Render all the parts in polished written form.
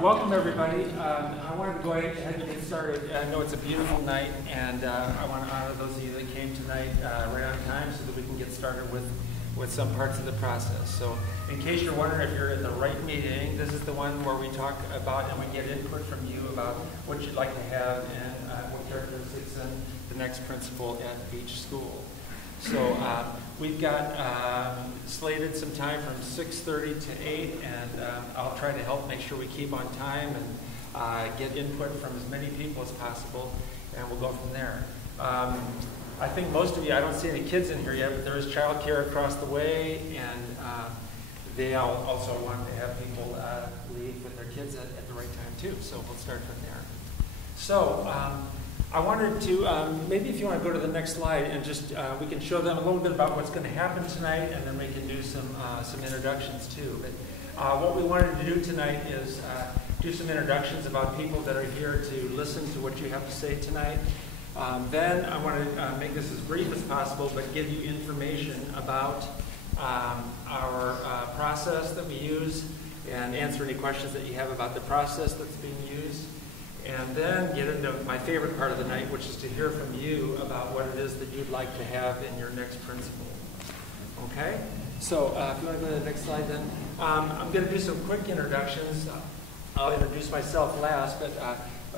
Welcome everybody. I wanted to go ahead and get started. I know it's a beautiful night, and I want to honor those of you that came tonight right on time so that we can get started with some parts of the process. So in case you're wondering if you're in the right meeting, this is the one where we talk about and we get input from you about what you'd like to have and what characteristics and the next principal at each school. So we've got slated some time from 6:30 to 8, and I'll try to help make sure we keep on time and get input from as many people as possible, and we'll go from there. I think most of you, I don't see any kids in here yet, but there is child care across the way, and they also want to have people leave with their kids at the right time too, so we'll start from there. So I wanted to, maybe if you want to go to the next slide and just, we can show them a little bit about what's going to happen tonight, and then we can do some introductions too. But what we wanted to do tonight is do some introductions about people that are here to listen to what you have to say tonight. Then I want to make this as brief as possible, but give you information about our process that we use and answer any questions that you have about the process that's being used. And then get into my favorite part of the night, which is to hear from you about what it is that you'd like to have in your next principal. Okay? So if you want to go to the next slide then. I'm going to do some quick introductions. I'll introduce myself last, but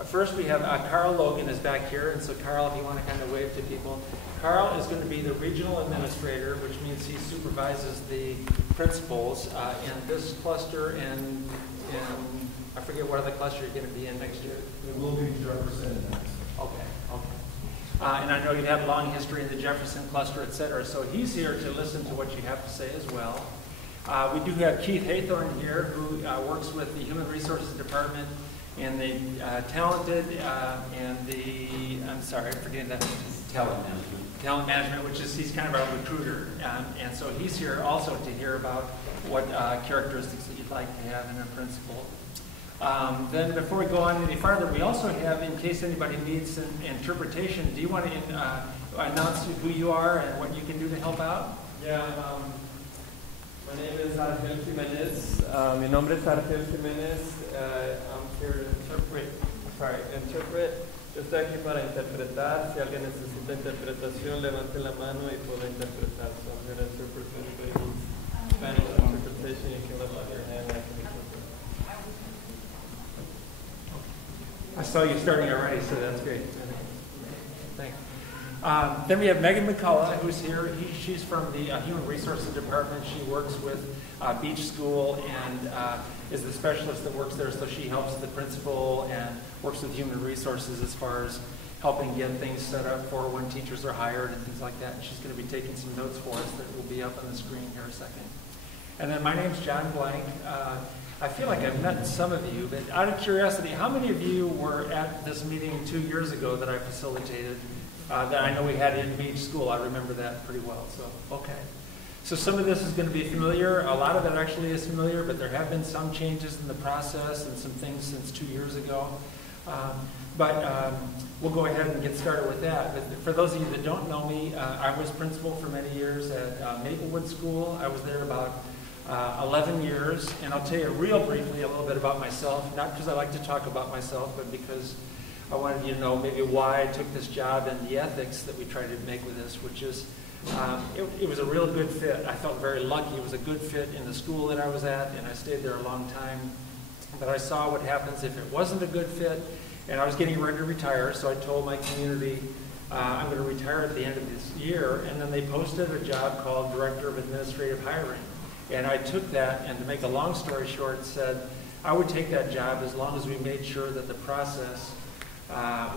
first we have Karl Logan is back here. And so Karl, if you want to kind of wave to people. Karl is going to be the regional administrator, which means he supervises the principals in this cluster and in I forget what other cluster you're going to be in next year. It will be represented next. Okay. And I know you have long history in the Jefferson cluster, et cetera, so he's here to listen to what you have to say as well. We do have Keith Haythorne here, who works with the Human Resources Department in the talented and the, I'm sorry, I'm forgetting that. Talent management, which is, he's kind of our recruiter. And so he's here also to hear about what characteristics that you'd like to have in a principal. Then before we go on any farther, we also have, in case anybody needs an interpretation, do you want to announce who you are and what you can do to help out? Yeah, my name is Argel Jimenez. Mi nombre es Argel Jimenez. I'm here to interpret. Yo estoy aquí para interpretar. Si alguien necesita interpretación, levante la mano y puedo interpretar. So I'm here to interpret. If anybody needs Spanish interpretation, you can lift up your hand and I can interpret. I saw you starting already, so that's great. Thanks. Then we have Megan McCullough, who's here. She's from the Human Resources Department. She works with Beach School and is the specialist that works there, so she helps the principal and works with Human Resources as far as helping get things set up for when teachers are hired and things like that. And she's going to be taking some notes for us that will be up on the screen here in a second. And then my name's John Blank. I feel like I've met some of you, but out of curiosity, how many of you were at this meeting 2 years ago that I facilitated that I know we had in Beach School? I remember that pretty well, so okay. So some of this is going to be familiar. A lot of it actually is familiar, but there have been some changes in the process and some things since 2 years ago. But we'll go ahead and get started with that. But for those of you that don't know me, I was principal for many years at Maplewood School. I was there about 11 years, and I'll tell you real briefly a little bit about myself, not because I like to talk about myself, but because I wanted you to know maybe why I took this job and the ethics that we try to make with this, which is it was a real good fit. I felt very lucky. It was a good fit in the school that I was at, and I stayed there a long time. But I saw what happens if it wasn't a good fit, and I was getting ready to retire, so I told my community I'm going to retire at the end of this year, and then they posted a job called Director of Administrative Hiring. And I took that, and to make a long story short, said I would take that job as long as we made sure that the process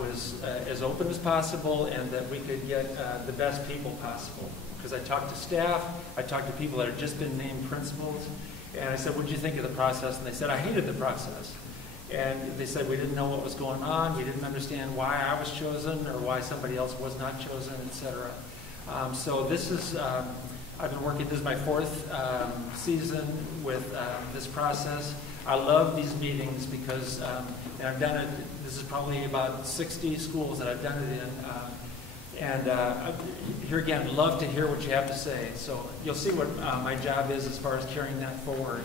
was as open as possible and that we could get the best people possible. Because I talked to staff, I talked to people that had just been named principals, and I said, what did you think of the process? And they said, I hated the process. And they said, we didn't know what was going on, we didn't understand why I was chosen or why somebody else was not chosen, etc. So this is I've been working, this is my 4th season with this process. I love these meetings because, and I've done it, this is probably about 60 schools that I've done it in. And here again, love to hear what you have to say. So you'll see what my job is as far as carrying that forward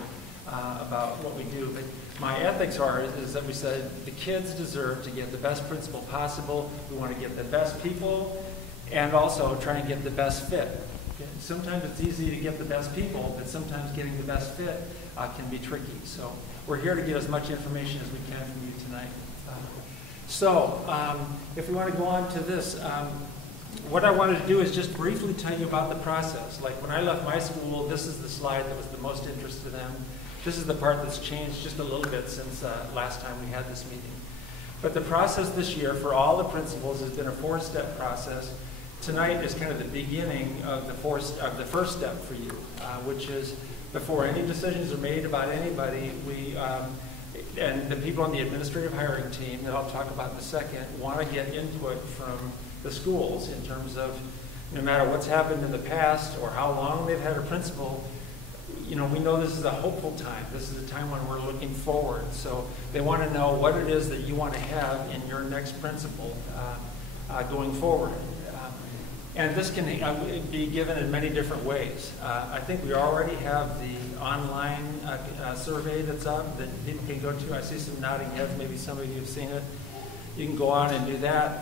about what we do. But My ethics is that we said the kids deserve to get the best principal possible. We want to get the best people and also try and get the best fit. Okay? Sometimes it's easy to get the best people, but sometimes getting the best fit can be tricky. So we're here to get as much information as we can from you tonight. If we want to go on to this, what I wanted to do is just briefly tell you about the process. Like when I left my school, this is the slide that was the most interest to them. This is the part that's changed just a little bit since last time we had this meeting. But the process this year for all the principals has been a 4-step process. Tonight is kind of the beginning of the first step for you, which is before any decisions are made about anybody, and the people on the administrative hiring team that I'll talk about in a second want to get input from the schools in terms of no matter what's happened in the past or how long they've had a principal. We know this is a hopeful time. This is a time when we're looking forward. So they want to know what it is that you want to have in your next principal going forward. And this can be given in many different ways. I think we already have the online survey that's up that people can go to. I see some nodding heads. Maybe some of you have seen it. You can go on and do that.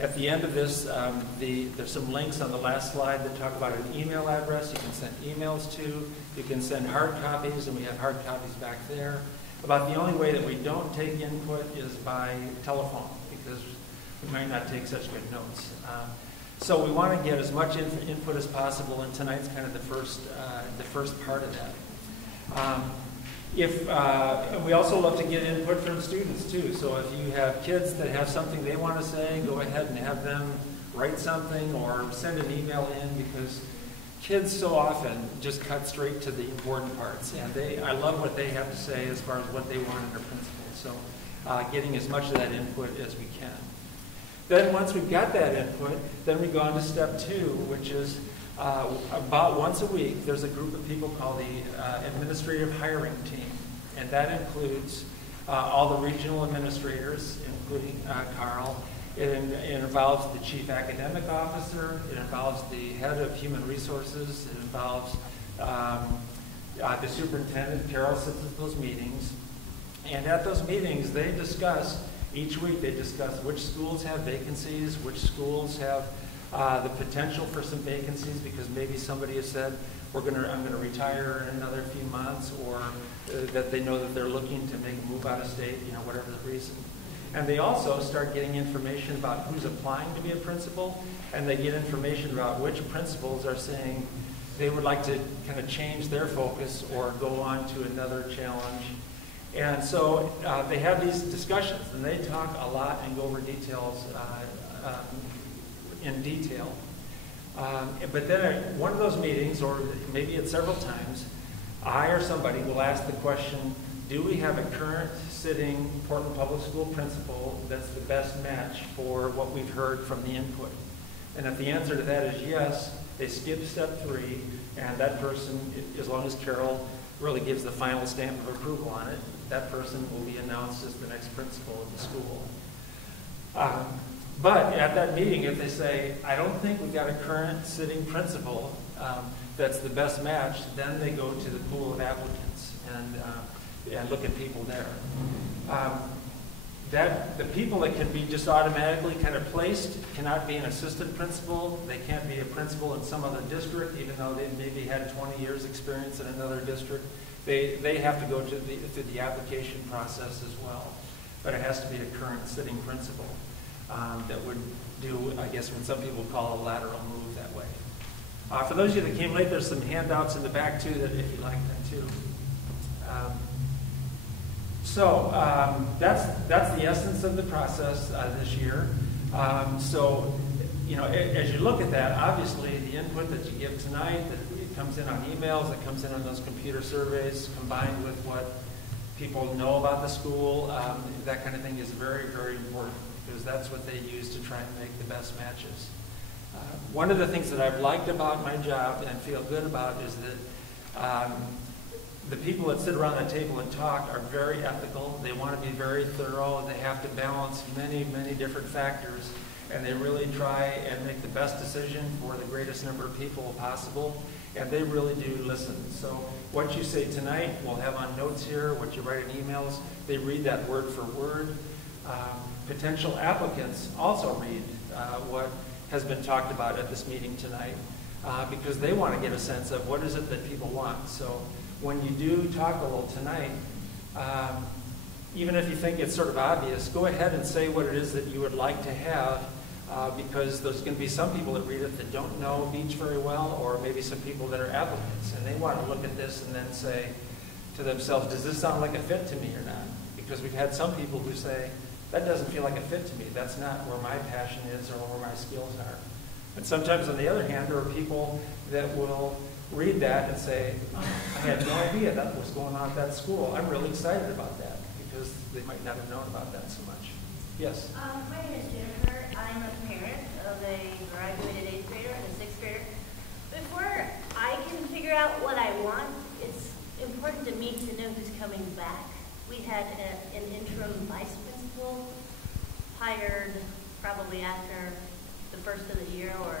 At the end of this, there's some links on the last slide that talk about an email address you can send emails to. You can send hard copies, and we have hard copies back there. About the only way that we don't take input is by telephone, because we might not take such good notes. So we want to get as much input as possible, and tonight's kind of the first part of that. We also love to get input from students too. So if you have kids that have something they want to say, go ahead and have them write something or send an email in, because kids so often just cut straight to the important parts, and I love what they have to say as far as what they want in their principal. So getting as much of that input as we can. Then once we've got that input, then we go on to step 2, which is about once a week, there's a group of people called the administrative hiring team, and that includes all the regional administrators, including Karl. It involves the chief academic officer. It involves the head of human resources. It involves the superintendent. Carole sits at those meetings, and at those meetings, they discuss each week. They discuss which schools have vacancies, which schools have the potential for some vacancies, because maybe somebody has said, I'm going to retire in another few months, or that they know that they're looking to make a move out of state, whatever the reason. And they also start getting information about who's applying to be a principal, and they get information about which principals are saying they would like to kind of change their focus or go on to another challenge. And so they have these discussions, and they talk a lot and go over details in detail. But then at one of those meetings, or maybe at several times, I or somebody will ask the question, do we have a current sitting Portland Public School principal that's the best match for what we've heard from the input? And if the answer to that is yes, they skip step 3, and that person, as long as Carole really gives the final stamp of approval on it, that person will be announced as the next principal of the school. But at that meeting, if they say, I don't think we've got a current sitting principal that's the best match, then they go to the pool of applicants and look at people there. The people that can be just automatically kind of placed cannot be an assistant principal. They can't be a principal in some other district, even though they've maybe had 20 years experience in another district. They have to go through the application process as well. But it has to be a current sitting principal that would do, I guess, what some people call a lateral move that way. For those of you that came late, there's some handouts in the back too, that if you'd like them too. That's the essence of the process this year. As you look at that, obviously the input that you give tonight, that it comes in on emails, it comes in on those computer surveys, combined with what people know about the school, that kind of thing is very, very important, because that's what they use to try and make the best matches. One of the things that I've liked about my job and feel good about is that the people that sit around that table and talk are very ethical. They want to be very thorough. They have to balance many, many different factors, and they really try and make the best decision for the greatest number of people possible. and they really do listen. So what you say tonight, we'll have on notes here, what you write in emails, they read that word for word. Potential applicants also read what has been talked about at this meeting tonight because they want to get a sense of what is it that people want. So when you do talk a little tonight, even if you think it's sort of obvious, go ahead and say what it is that you would like to have because there's going to be some people that read it that don't know beach very well, or maybe some people that are applicants, and they want to look at this and then say to themselves, does this sound like a fit to me or not? Because we've had some people who say, that doesn't feel like a fit to me. That's not where my passion is or where my skills are. And sometimes, on the other hand, there are people that will read that and say, oh, I had no idea that was going on at that school. I'm really excited about that, because they might not have known about that so much. Yes? My name is Jennifer. I'm a parent of a graduated 8th grader and a 6th grader. Before I can figure out what I want, it's important to me to know who's coming back. We had an interim vice principal hired probably after the first of the year, or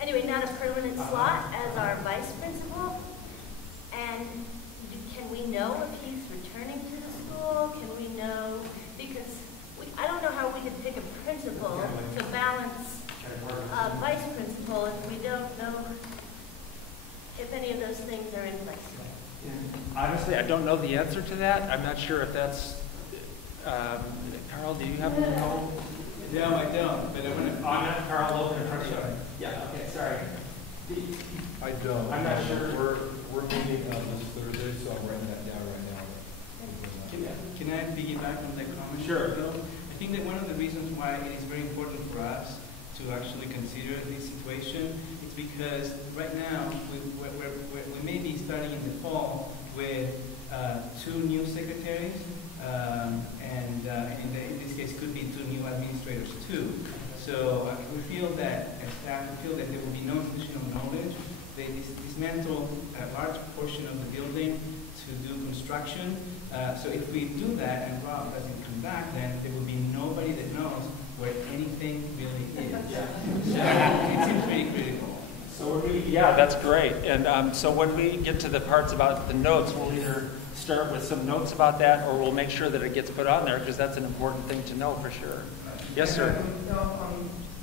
anyway, not a permanent slot as our vice principal. And can we know if he's returning to the school? Can we know? Because I don't know how we could pick a principal to balance a vice principal if we don't know if any of those things are in place. Honestly, I don't know the answer to that. I'm not sure if that's, Carl, do you happen to know? No, I don't, but I'm going to... I'm not Carl, Logan in front of you. Yeah, okay, sorry. I don't. I'm not sure. We're meeting on this Thursday, so I'm writing that down right now. Can I piggyback on that comment? Sure. I think that one of the reasons why it is very important for us to actually consider this situation is because right now we may be starting in the fall with 2 new secretaries and in this case could be 2 new administrators too. So we feel that as staff, we feel that there will be no institutional knowledge. They dismantle a large portion of the building to do construction. So if we do that and Rob doesn't come back, then there will be nobody that knows where anything really is. So it seems pretty critical. So yeah, that's great. And so when we get to the parts about the notes, we'll either start with some notes about that, or we'll make sure that it gets put on there, because that's an important thing to know for sure. Yes, sir.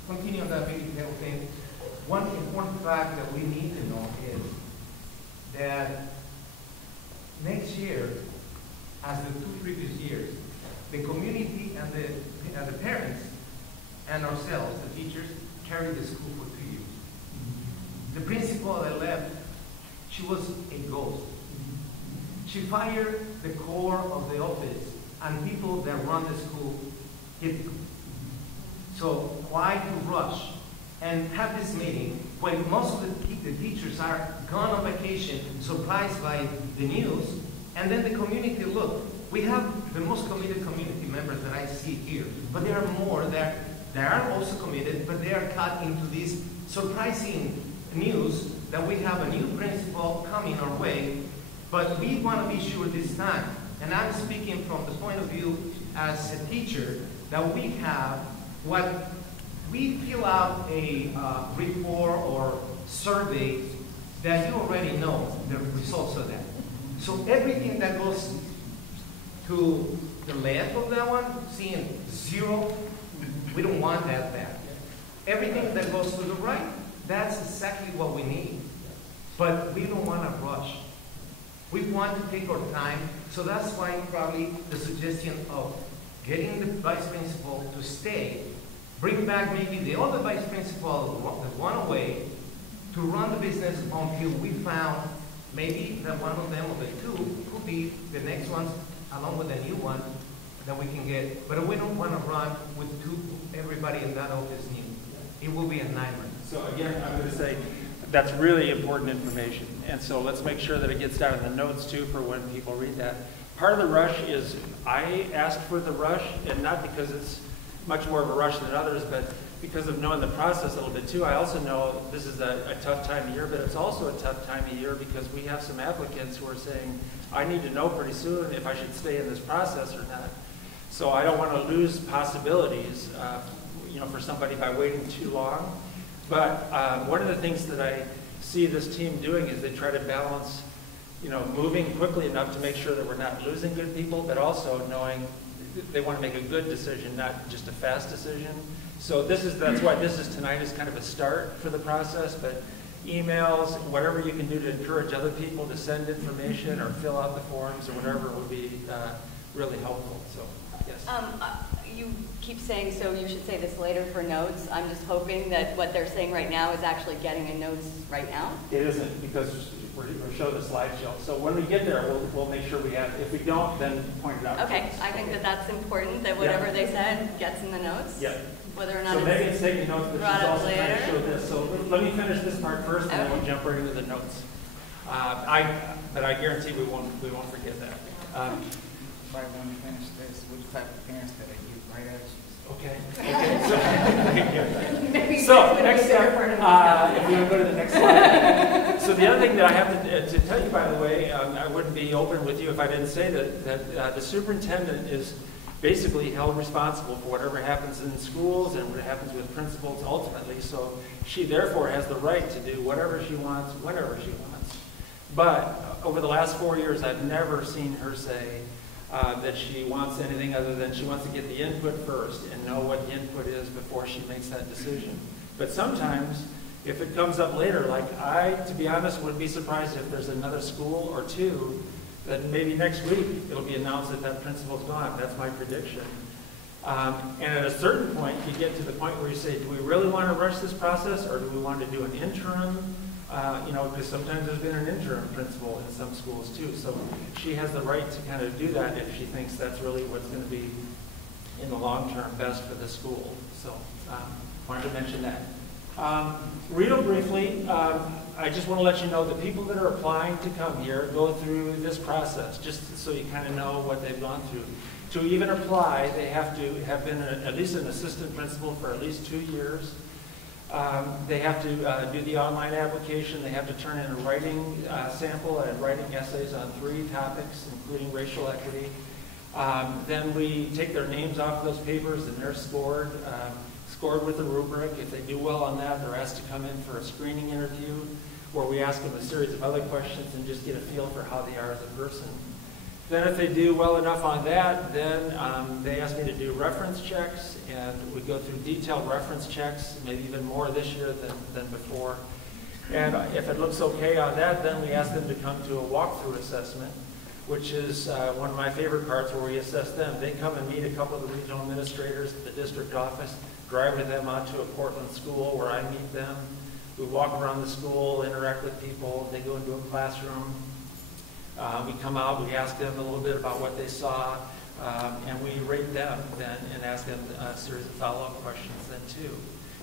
Continue on that very detailed thing. One important fact that we need to know is that next year, as the 2 previous years, the community and the parents and ourselves, the teachers, carried the school for 2 years. The principal that left, she was a ghost. She fired the core of the office and people that run the school. So why to rush and have this meeting when most of the teachers are gone on vacation, surprised by the news, and then the community, look, we have the most committed community members that I see here, but there are more that are also committed, but they are caught into this surprising news that we have a new principal coming our way, but we want to be sure this time, and I'm speaking from the point of view as a teacher, that we have what we fill out a report or survey that you already know the results of that. So everything that goes to the left of that one, seeing 0, we don't want that back. Everything that goes to the right, that's exactly what we need. But we don't want to rush. We want to take our time, so that's why probably the suggestion of getting the vice principal to stay, bring back maybe the other vice principal, the one away, to run the business until we found maybe that one of them or the 2 could be the next ones, along with the new one that we can get. But we don't want to run with everybody in that office new. It will be a nightmare. So again, I'm going to say that's really important information. And so let's make sure that it gets down in the notes too for when people read that. Part of the rush is I asked for the rush, and not because it's much more of a rush than others, but because of knowing the process a little bit too. I also know this is a tough time of year, but it's also a tough time of year because we have some applicants who are saying, I need to know pretty soon if I should stay in this process or not. So I don't want to lose possibilities for somebody by waiting too long. But one of the things that I see this team doing is they try to balance, moving quickly enough to make sure that we're not losing good people, but also knowing they want to make a good decision, not just a fast decision. So that's why tonight is kind of a start for the process, but emails, whatever you can do to encourage other people to send information or fill out the forms or whatever would be really helpful. So, yes. You keep saying, so you should say this later for notes. I'm just hoping that what they're saying right now is actually getting a notes right now. It isn't, because we're showing the slideshow. So when we get there, we'll make sure we have. If we don't, then point it out. Okay, I think that's important, that whatever they said gets in the notes. Yeah. Whether or not so Megan's taking notes, but she's also trying to show this. So let me finish this part first, and then we'll jump right into the notes. But I guarantee we won't forget that. Right when we finish this, which type of parents that I give right actions? Okay. So next up, if we would go to the next slide. So the other thing that I have to tell you, by the way, I wouldn't be open with you if I didn't say that the superintendent is basically held responsible for whatever happens in schools and what happens with principals ultimately. So she therefore has the right to do whatever she wants, whenever she wants. But over the last 4 years, I've never seen her say that she wants anything other than she wants to get the input first and know what the input is before she makes that decision. But sometimes, if it comes up later, like to be honest, would be surprised if there's another school or two that maybe next week it'll be announced that principal's gone. That's my prediction. And at a certain point, you get to the point where you say, do we really want to rush this process, or do we want to do an interim? Because sometimes there's been an interim principal in some schools too. So she has the right to kind of do that if she thinks that's really what's going to be in the long term best for the school. So wanted to mention that. Real briefly, I just want to let you know the people that are applying to come here go through this process, just so you kind of know what they've gone through. To even apply, they have to have been at least an assistant principal for at least 2 years. They have to do the online application. They have to turn in a writing sample and writing essays on 3 topics, including racial equity. Then we take their names off of those papers, and they're scored with a rubric. If they do well on that, they're asked to come in for a screening interview where we ask them a series of other questions and just get a feel for how they are as a person. Then if they do well enough on that, then they ask me to do reference checks, and we go through detailed reference checks, maybe even more this year than before. And if it looks okay on that, then we ask them to come to a walkthrough assessment, which is one of my favorite parts where we assess them. They come and meet a couple of the regional administrators at the district office, drive with them out to a Portland school where I meet them. We walk around the school, interact with people. They go into a classroom. We come out, we ask them a little bit about what they saw, and we rate them then and ask them a series of follow-up questions then too.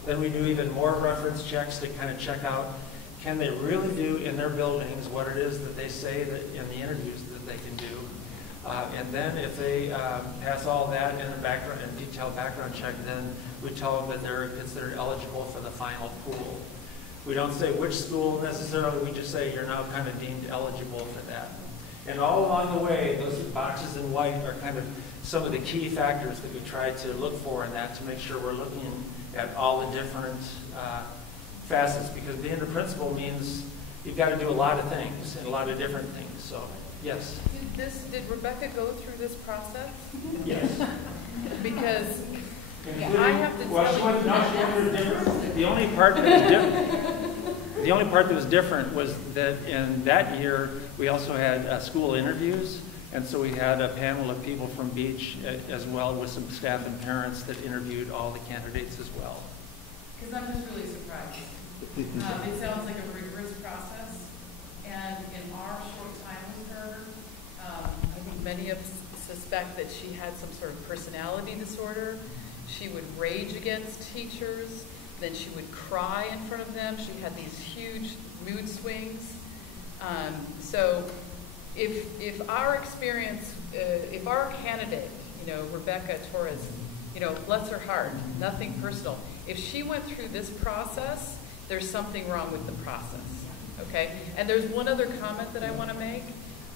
Then we do even more reference checks to kind of check out, can they really do in their buildings what it is that they say that in the interviews that they can do. And then if they pass all that in a background and detailed background check, then we tell them that they're considered eligible for the final pool. We don't say which school necessarily, we just say you're now kind of deemed eligible for that. And all along the way, those boxes in white are kind of some of the key factors that we try to look for in that to make sure we're looking at all the different facets, because being a principal means you've got to do a lot of things and a lot of different things. So, yes? Did Rebecca go through this process? Yes. Because Including, I have to well, she went through different. The only part that was different was that in that year we also had school interviews, and so we had a panel of people from Beach as well, with some staff and parents that interviewed all the candidates as well. Because I'm just really surprised. It sounds like a rigorous process, and in our short time with her, I think many of us suspect that she had some sort of personality disorder. She would rage against teachers, then she would cry in front of them. She had these huge mood swings. So if our experience, if our candidate, Rebecca Torres, bless her heart, nothing personal. If she went through this process, there's something wrong with the process, okay? And there's one other comment that I want to make.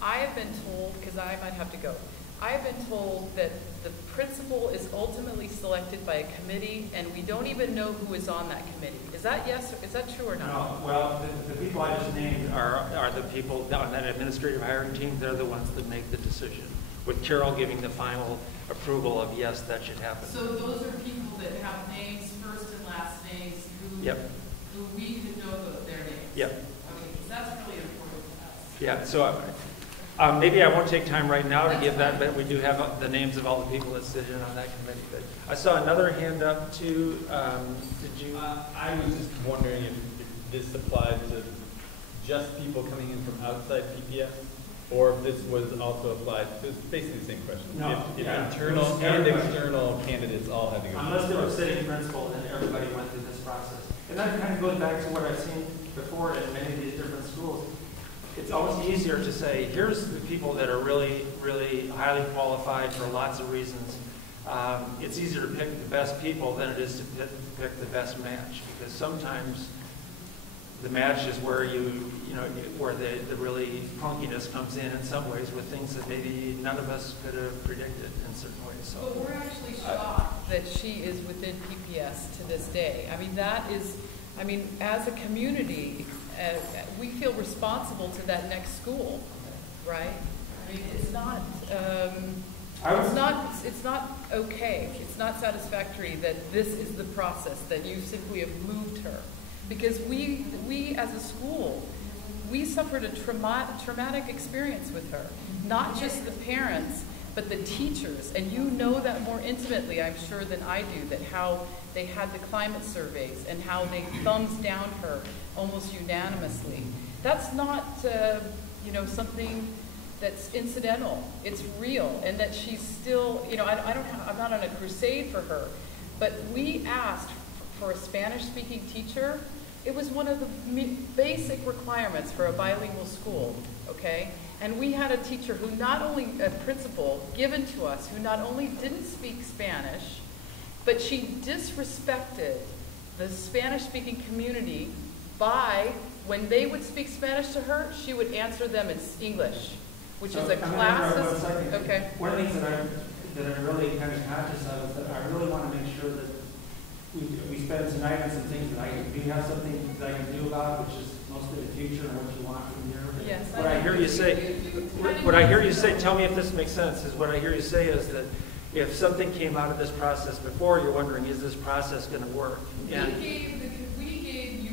I have been told, because I might have to go, I've been told that the principal is ultimately selected by a committee, and we don't even know who is on that committee. Is that is that true or not? No, well, the people I just named are the people on that administrative hiring team. They're the ones that make the decision, with Carol giving the final approval of yes, that should happen. So those are people that have names, first and last names, who, Yep. who we could know their names? Yep. Okay, because that's really important to us. Yeah, so maybe I won't take time right now to give that, but we do have the names of all the people that sit in on that committee. But I saw another hand up too. Did you? I was just wondering if this applied to just people coming in from outside PPS, or if this was also applied to, it's basically the same question. No, If yeah. internal and external candidates all had to go. Unless they were sitting principal, then everybody went through this process. And that kind of goes back to what I've seen before in many of these different schools. It's always easier to say, here's the people that are really, really highly qualified for lots of reasons. It's easier to pick the best people than it is to pick the best match, because sometimes the match is where where the really clunkiness comes in some ways with things that maybe none of us could have predicted in certain ways. So. But we're actually shocked that she is within PPS to this day. I mean, that is, I mean, as a community, we feel responsible to that next school, right? I mean, it's not, it's not okay. It's not satisfactory that this is the process, that you simply have moved her. Because we as a school, we suffered a traumatic experience with her. Not just the parents, but the teachers. And you know that more intimately, I'm sure, than I do, that how they had the climate surveys and how they thumbs down her almost unanimously. That's not, something that's incidental. It's real, and that she's still, I'm not on a crusade for her, but we asked for a Spanish-speaking teacher. It was one of the basic requirements for a bilingual school, okay? And we had a teacher who a principal given to us, who not only didn't speak Spanish, but she disrespected the Spanish-speaking community by, when they would speak Spanish to her, she would answer them in English, which is a classist. Okay. One of the things that I'm really kind of conscious of is that I really want to make sure that we spend tonight on some things that I do have something that I can do about, which is mostly the future and what you want from here. Yes. What I hear you say, tell me if this makes sense, is what I hear you say is that if something came out of this process before, you're wondering, is this process going to work? We gave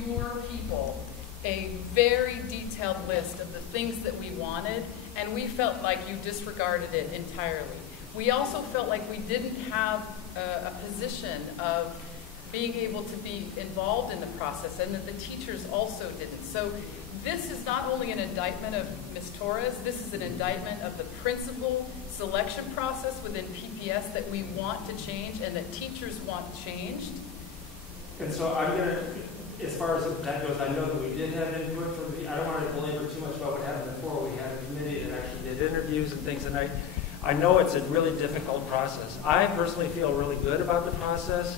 your people a very detailed list of the things that we wanted, and we felt like you disregarded it entirely. We also felt like we didn't have a position of being able to be involved in the process, and that the teachers also didn't. So this is not only an indictment of Ms. Torres, this is an indictment of the principal selection process within PPS that we want to change and that teachers want changed. And so I'm going to, as far as that goes, I know that we did have input from I don't want to belabor too much about what happened before. We had a committee that actually did interviews and things, and I know it's a really difficult process. I personally feel really good about the process.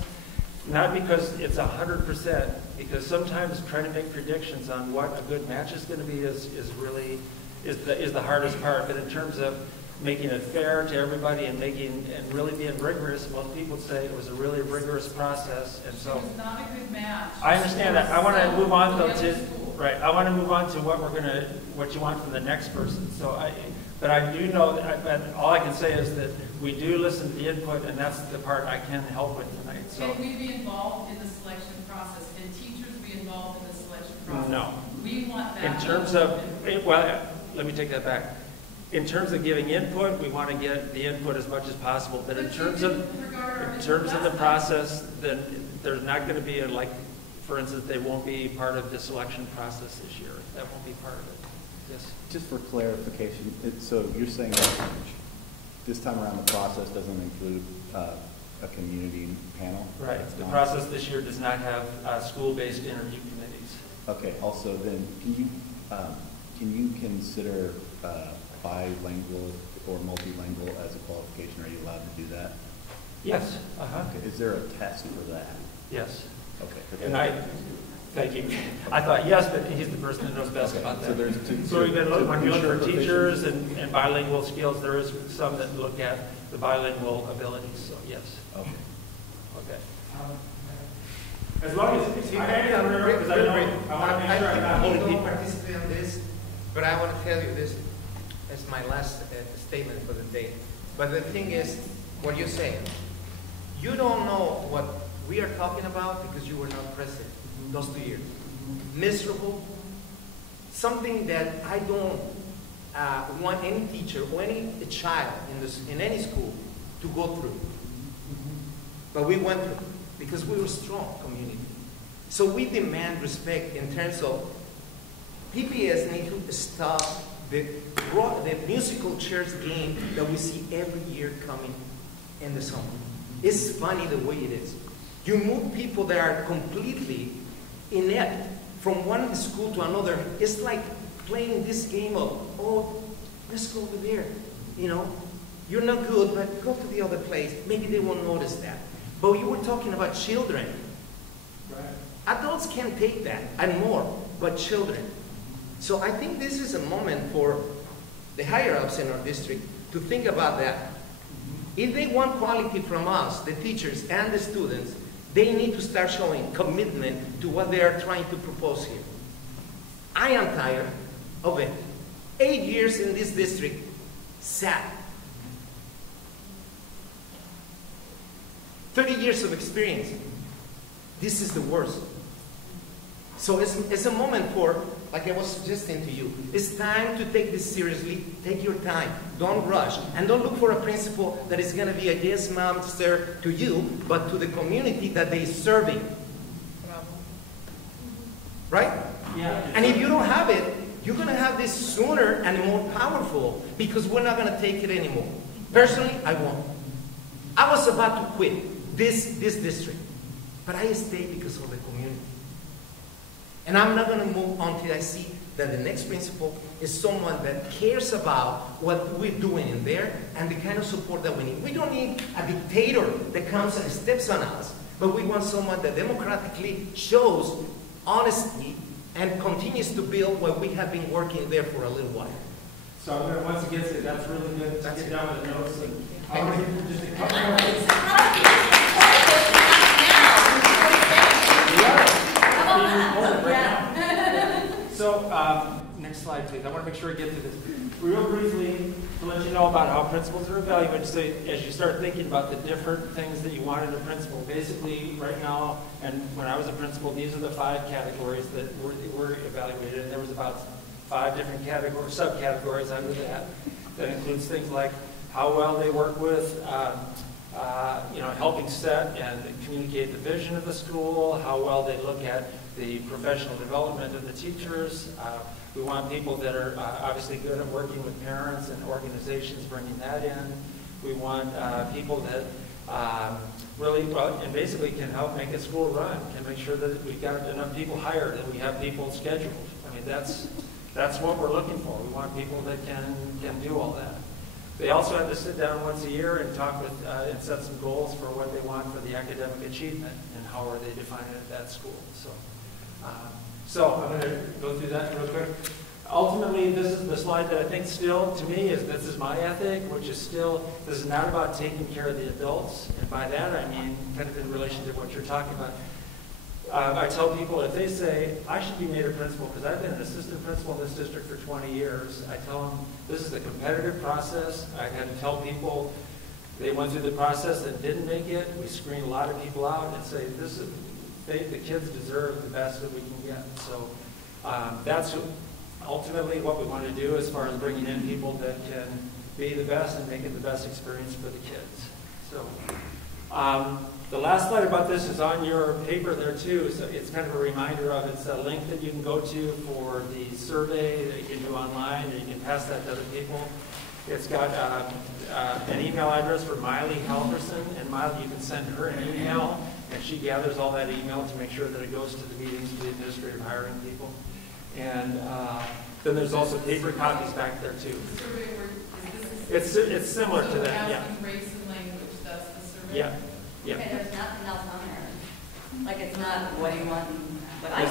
Not because it's 100%, because sometimes trying to make predictions on what a good match is going to be is the hardest part. But in terms of making it fair to everybody and really being rigorous, most people say it was a really rigorous process. And so it was not a good match. I understand that. I want to move on though I want to move on to what you want from the next person. But I do know that all I can say is that we do listen to the input, and that's the part I can help with tonight. So. Can we be involved in the selection process? Can teachers be involved in the selection process? No. We want that. In terms of, let me take that back. In terms of giving input, we want to get the input as much as possible. But in terms of the process, then there's not going to be for instance, they won't be part of the selection process this year. That won't be part of it. Yes. Just for clarification, so you're saying that this time around the process doesn't include a community panel? Right. The process this year does not have school-based interview committees. Okay. Also, then, can you consider bilingual or multilingual as a qualification? Are you allowed to do that? Yes. Okay. Is there a test for that? Yes. Okay. And Thank you. I thought yes, but he's the person that knows best about that. So there's two. So we've been looking, when you look for proficiency. teachers and bilingual skills, there is some that look at the bilingual abilities, so yes. Okay. Okay. As long as, because I know, I want to make sure I'm not holding don't people. participate in this, but I want to tell you this as my last statement for the day. But the thing is, what you're saying, you don't know what we are talking about because you were not present those 2 years. Miserable, something that I don't want any teacher or any child in any school to go through. But we went through because we were a strong community. So we demand respect in terms of PPS need to stop the musical chairs game that we see every year coming in the summer. It's funny the way it is. You move people that are completely inept from one school to another. It's like playing this game of, oh, let's go over there. You know, you're not good, but go to the other place. Maybe they won't notice that. But you were talking about children. Right. Adults can take that and more, but children. So I think this is a moment for the higher-ups in our district to think about that. If they want quality from us, the teachers and the students, they need to start showing commitment to what they are trying to propose here. I am tired of it. 8 years in this district, sad. 30 years of experience. This is the worst. So it's a moment for, like I was suggesting to you, it's time to take this seriously. Take your time. Don't rush. And don't look for a principal that is going to be a yes, ma'am, sir, to you, but to the community that they're serving. Right? Yeah. And if you don't have it, you're going to have this sooner and more powerful because we're not going to take it anymore. Personally, I won't. I was about to quit this district, but I stayed because of the community. And I'm not going to move until I see that the next principal is someone that cares about what we're doing in there and the kind of support that we need. We don't need a dictator that comes and steps on us, but we want someone that democratically shows honesty and continues to build what we have been working there for a little while. So I'm going to once again say that's really good. Let's get down with the notes. And Thank you. just a couple more things. So next slide, please. I want to make sure I get to this. Real briefly, to let you know about how principals are evaluated, so as you start thinking about the different things that you want in a principal, basically right now, and when I was a principal, these are the 5 categories that were evaluated, and there was about 5 different categories, subcategories under that. That includes things like how well they work with, helping set and communicate the vision of the school, how well they look at the professional development of the teachers. We want people that are obviously good at working with parents and organizations, bringing that in. We want people that really, and basically can help make a school run, can make sure that we've got enough people hired, that we have people scheduled. I mean, that's what we're looking for. We want people that can do all that. They also have to sit down once a year and talk with and set some goals for what they want for the academic achievement and how are they defining it at that school. So I'm going to go through that real quick. Ultimately, this is the slide that I think still, to me, this is my ethic, which is still, this is not about taking care of the adults. And by that, I mean kind of in relation to what you're talking about. I tell people, if they say, I should be made a principal because I've been an assistant principal in this district for 20 years, I tell them, this is a competitive process. I had to tell people they went through the process and didn't make it. We screen a lot of people out and say, the kids deserve the best that we can get. So that's ultimately what we want to do as far as bringing in people that can be the best and make it the best experience for the kids. So the last slide about this is on your paper there too, so it's kind of a reminder of it's a link that you can go to for the survey that you can do online, and you can pass that to other people. It's got an email address for Miley Halverson, and Miley, you can send her an email, and she gathers all that email to make sure that it goes to the meetings, to the administrative hiring people. And then there's also paper copies back there too. The survey where, is this? It's similar to that, yeah. Asking race and language, that's the survey? Yeah. Yeah. Okay, there's nothing else on there. Like it's not what do you want. But I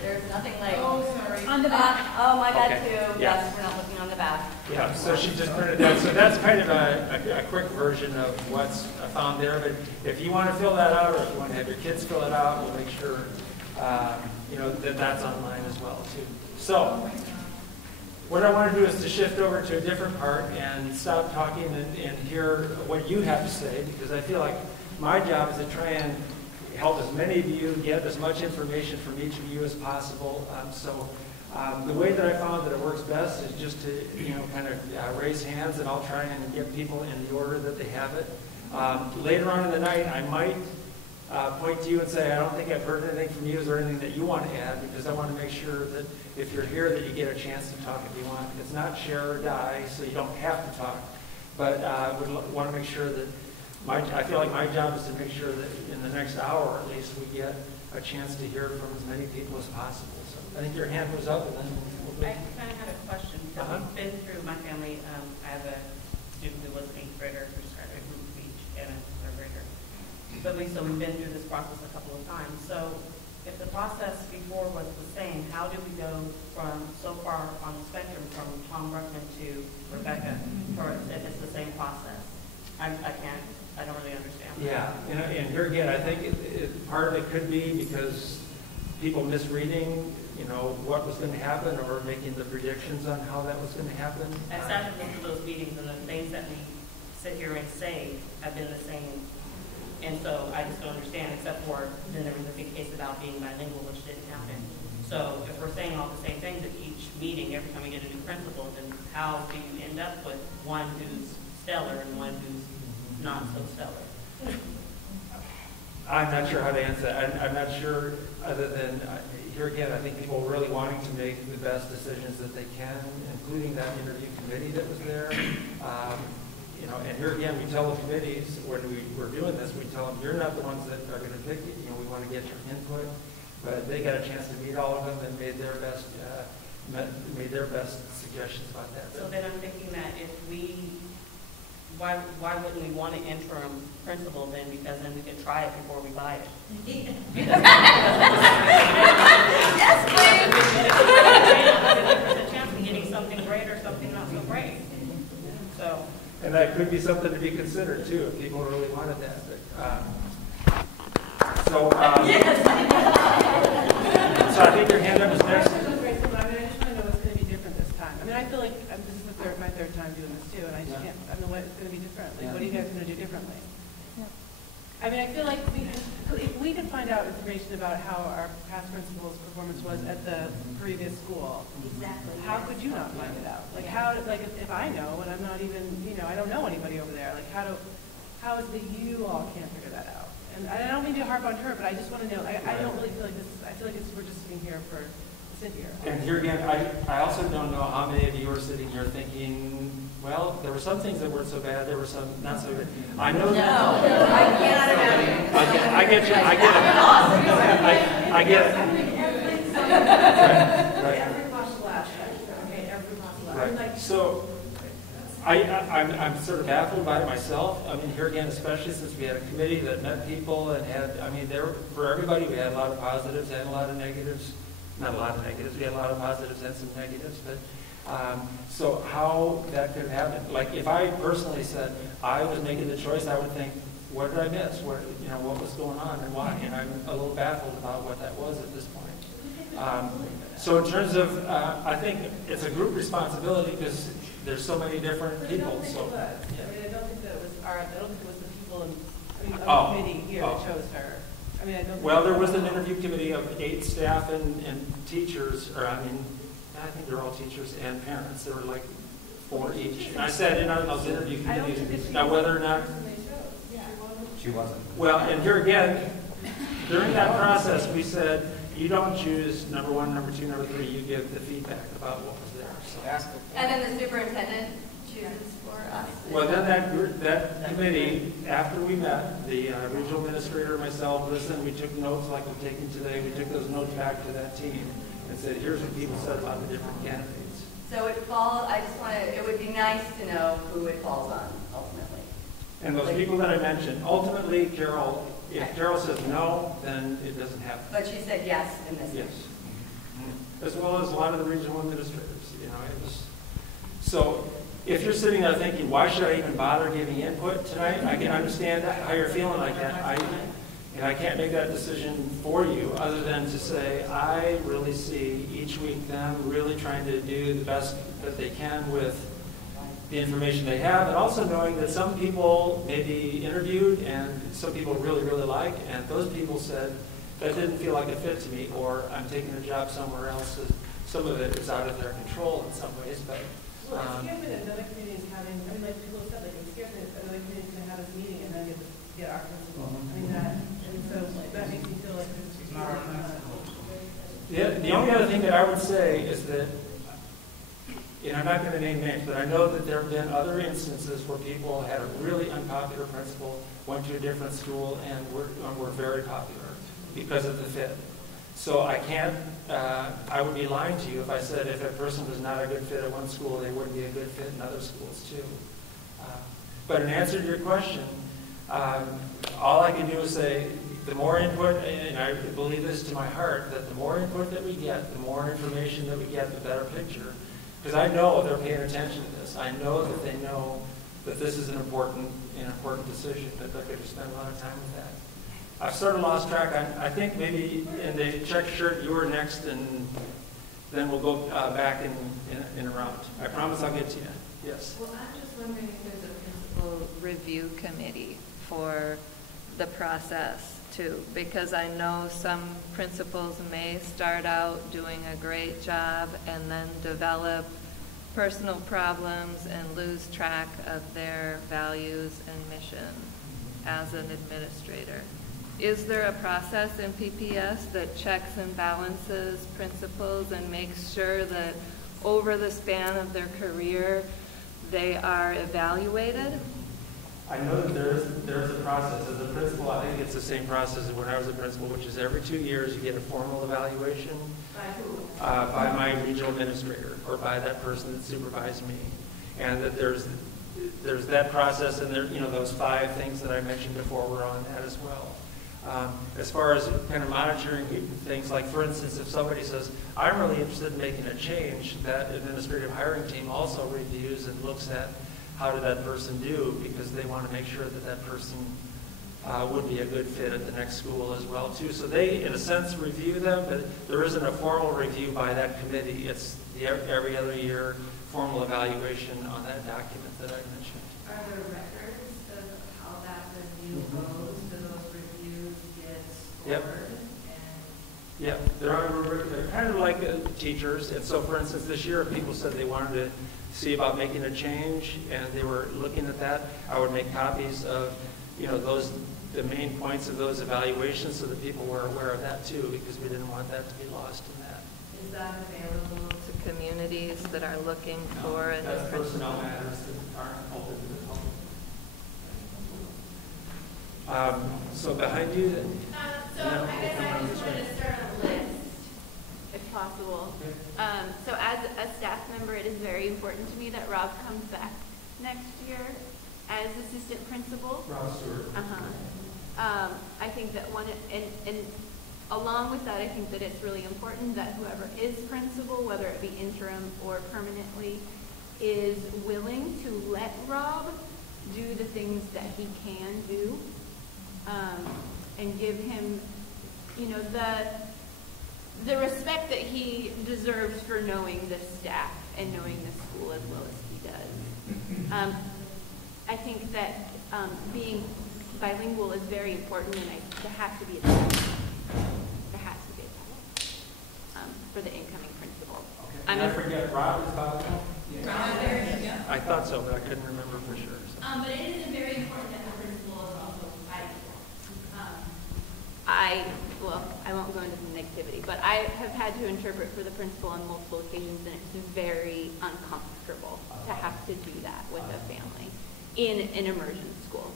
there's nothing like. Oh, sorry. On the back. Oh, my bad Okay. too. Yeah. Yes, we're not looking on the back. Yeah, so she just printed that. So that's kind of a quick version of what's found there. But if you want to fill that out, or if you want to have your kids fill it out, we'll make sure that that's online as well too. So what I want to do is to shift over to a different part and stop talking and hear what you have to say, because I feel like my job is to try and help as many of you get as much information from each of you as possible. The way that I found that it works best is just to, kind of raise hands, and I'll try and get people in the order that they have it. Later on in the night, I might point to you and say, I don't think I've heard anything from you. Is there anything that you want to add? Because I want to make sure that if you're here, that you get a chance to talk if you want. It's not share or die, so you don't have to talk. But I would want to make sure that I feel like my job is to make sure that in the next hour, at least, we get a chance to hear from as many people as possible. So I think your hand was up, and then I kind of had a question, because we've been through, my family, I have a student who was an 8th grader who started group speech and a 3rd grader. So we've been through this process a couple of times. So if the process before was the same, how did we go from so far on the spectrum from Tom Ruckman to Rebecca, if it's the same process? I don't really understand. Yeah, and here again, I think part of it could be because people misreading, what was going to happen, or making the predictions on how that was going to happen. I've sat in most of those meetings, and the things that we sit here and say have been the same. And so I just don't understand, except for then there was a big case about being bilingual, which didn't happen. So if we're saying all the same things at each meeting, every time we get a new principal, then how do you end up with one who's stellar and one who's not so stellar? I'm not sure how to answer that. I'm not sure, other than, here again, I think people really wanting to make the best decisions that they can, including that interview committee that was there. And here again, we tell the committees, when we're doing this, we tell them, you're not the ones that are going to pick it. We want to get your input. But they got a chance to meet all of them and made their best suggestions about that. So then I'm thinking that why wouldn't we want an interim principal then? Because then we could try it before we buy it. Yes, There's a chance of getting something great or something not so great. So. And that could be something to be considered too, if people really wanted that. So I think your hand up is next. I just want to know what's going to be different this time. I feel like this is my third time doing this too, and I just can't. What's going to be different? What are you guys going to do differently? I feel like if we could find out information about how our past principal's performance was at the previous school, Exactly. how could you not find it out? If I know and I'm not even, I don't know anybody over there, how is it that you all can't figure that out? And I don't mean to harp on her, but I just want to know. I don't really feel like this. I feel like we're just sitting here to sit here. And here again, I also don't know how many of you are sitting here thinking, well, there were some things that weren't so bad, there were some not so good. I know that. No, I cannot imagine. I get you. I get it. Right. Every possible aspect. Okay, every possible aspect. Right. So I'm sort of baffled by it myself. Here again, especially since we had a committee that met people and had, for everybody, we had a lot of positives and a lot of negatives. Not a lot of negatives, we had a lot of positives and some negatives, but so how that could happen. Like if I personally said I was making the choice, I would think, what did I miss? What was going on and why? And I'm a little baffled about what that was at this point. So in terms of, I think it's a group responsibility because there's so many different people. I don't think it was. Yeah. I don't think that it was the people of the committee here that chose her. Well, there was an interview committee of 8 staff and teachers, I think they're all teachers and parents. There were like 4 each. And I sat in on those interview committees. Now, whether or not She wasn't. Well, and here again, during that process, we said, you don't choose number 1, number 2, number 3. You give the feedback about what was there. So. And then the superintendent chooses for us. Well, then that committee, after we met, the regional administrator, myself, listened, we took notes like we're taking today. We took those notes back to that team and said, here's what people said about the different candidates. So it would be nice to know who it falls on, ultimately. And those people that I mentioned, ultimately, Carol, if Carol says no, then it doesn't happen. But she said yes in this. Yes. As well as a lot of the regional administrators, you know, it was, so if you're sitting there thinking, why should I even bother giving input tonight? I can understand how you're feeling like that. And I can't make that decision for you other than to say, I really see each week them really trying to do the best that they can with the information they have, and also knowing that some people may be interviewed and some people really, really like, and those people said, that didn't feel like a fit to me, or I'm taking a job somewhere else. Some of it is out of their control in some ways, but. Well, it's given that other communities having, I mean, like people said, like it's given that other communities can have this meeting and then get our principal. I mean, that, and so that makes me feel like it's not our principal. The only other thing that I would say is that, and I'm not going to name names, but I know that there have been other instances where people had a really unpopular principal, went to a different school, and were very popular because of the fit. So I can't, I would be lying to you if I said if a person was not a good fit at one school, they wouldn't be a good fit in other schools too. But in answer to your question, all I can do is say the more input, and I believe this to my heart, that the more input that we get, the more information that we get, the better picture. Because I know they're paying attention to this. I know that they know that this is an important decision, that they're going to spend a lot of time with that. I've sort of lost track. I think maybe in the check shirt you were next, and then we'll go back in a round. I promise I'll get to you. Yes. Well, I'm just wondering if there's a principal review committee for the process too, because I know some principals may start out doing a great job and then develop personal problems and lose track of their values and mission as an administrator. Is there a process in PPS that checks and balances principals and makes sure that over the span of their career they are evaluated? I know that there is a process. As a principal, I think it's the same process as when I was a principal, which is every 2 years you get a formal evaluation. By who? By my regional administrator, or by that person that supervised me. And that there's that process, and there, you know, those 5 things that I mentioned before were on that as well. As far as kind of monitoring things, like for instance, if somebody says, I'm really interested in making a change, that administrative hiring team also reviews and looks at how did that person do, because they want to make sure that that person would be a good fit at the next school as well too. So they, in a sense, review them, but there isn't a formal review by that committee. It's the every other year formal evaluation on that document that I mentioned. Are there records of how that review goes? Do those reviews get scored? Yep. Yeah, they're on Rubric. They're kind of like teachers. And so, for instance, this year, people said they wanted to see about making a change, and they were looking at that. I would make copies of, you know, the main points of those evaluations, so that people were aware of that too, because we didn't want that to be lost in that. Is that available to communities that are looking for a That's personnel matters that aren't open to the public. So behind you. So I guess I just want to start a list, if possible. So as a staff member, it is very important to me that Rob comes back next year as assistant principal. Rob Stewart. I think that and along with that, I think that it's really important that whoever is principal, whether it be interim or permanently, is willing to let Rob do the things that he can do, and give him, you know, the respect that he deserves for knowing the staff and knowing the school as well as he does. I think that being bilingual is very important, and there has to be a test. There has to be a test for the incoming principal. Okay. I forget, Rob is bilingual? Yeah. I thought so, but I couldn't remember for sure. So. But it is very important that the principal is also bilingual. I won't go into the negativity, but I have had to interpret for the principal on multiple occasions, and it's very uncomfortable to have to do that with a family in an immersion school.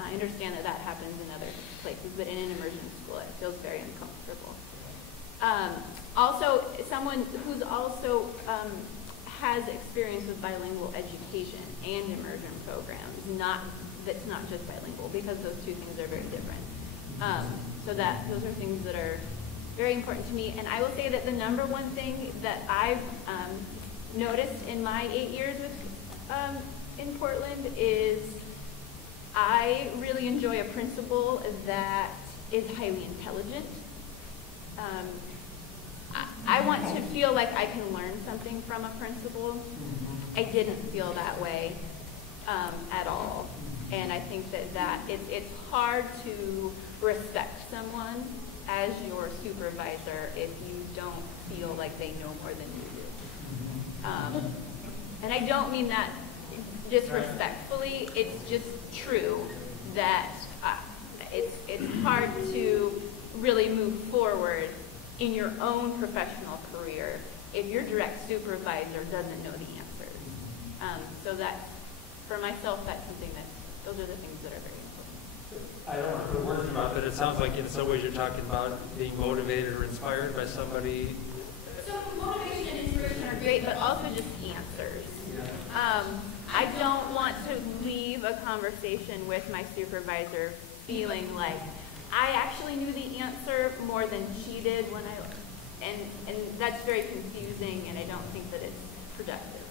I understand that happens in other places, but in an immersion school, it feels very uncomfortable. Also, someone who's also has experience with bilingual education and immersion programs, not that's not just bilingual, because those two things are very different. So those are things that are very important to me. And I will say that the number one thing that I've noticed in my 8 years in Portland is I really enjoy a principal that is highly intelligent. I want to feel like I can learn something from a principal. I didn't feel that way at all. And I think that it's hard to respect someone as your supervisor if you don't feel like they know more than you do. And I don't mean that disrespectfully, it's just true that it's hard to really move forward in your own professional career if your direct supervisor doesn't know the answers. So that, for myself, that's something those are the things that are very important. I don't want to put words in your mouth, but it sounds like in some ways you're talking about being motivated or inspired by somebody. So motivation and inspiration are great, but also just answers. I don't want to leave a conversation with my supervisor feeling like I actually knew the answer more than she did when and that's very confusing, and I don't think that it's productive.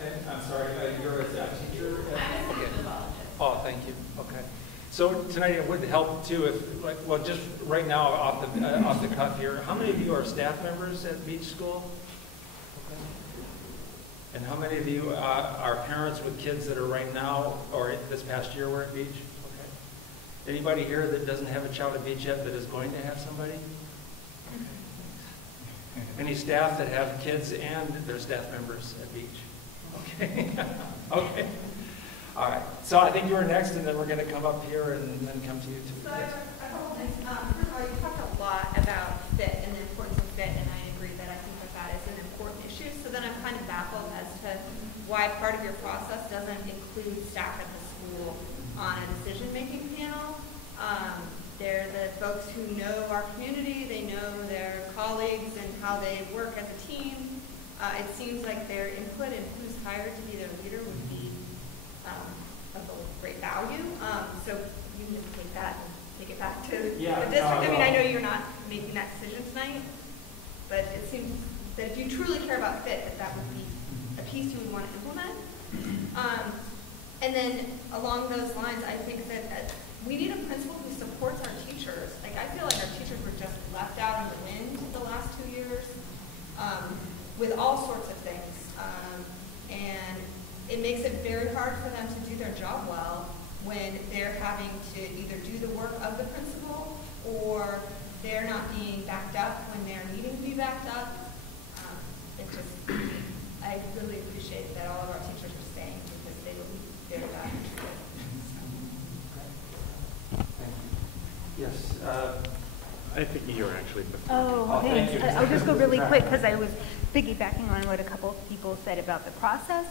And I'm sorry, you're a teacher? I'm a psychologist. Oh, thank you. Okay. So tonight it would help too if, like, well, just right now off the cuff here, how many of you are staff members at Beach School? Okay. And how many of you are parents with kids that are right now or this past year were at Beach? Okay. Anybody here that doesn't have a child at Beach yet but is going to have somebody? Any staff that have kids and their staff members at Beach? Okay. Okay. All right. So I think you were next, and then we're going to come up here and then come to you too. So I have a couple things. First of all, you talked a lot about fit and the importance of fit, and I agree that I think that is an important issue. So then I'm kind of baffled as to why part of your process doesn't include staff at the school on a decision-making panel. They're the folks who know our community, they know their colleagues and how they work as a team. It seems like their input and who's hired to be their leader would be of great value. So you can just take that and take it back to the district. I mean, I know you're not making that decision tonight, but it seems that if you truly care about fit, that would be a piece you would want to implement. And then along those lines, I think that we need a principal who supports our teachers. Like, I feel like our teachers were just left out in the wind the last 2 years with all sorts of things. And it makes it very hard for them to do their job well when they're having to either do the work of the principal or they're not being backed up when they're needing to be backed up. I really appreciate that all of our teachers are staying because they will be very valuable. Yes. I think you're actually before. Oh, thanks. Thank you. I'll just go really quick because I was piggybacking on what a couple of people said about the process.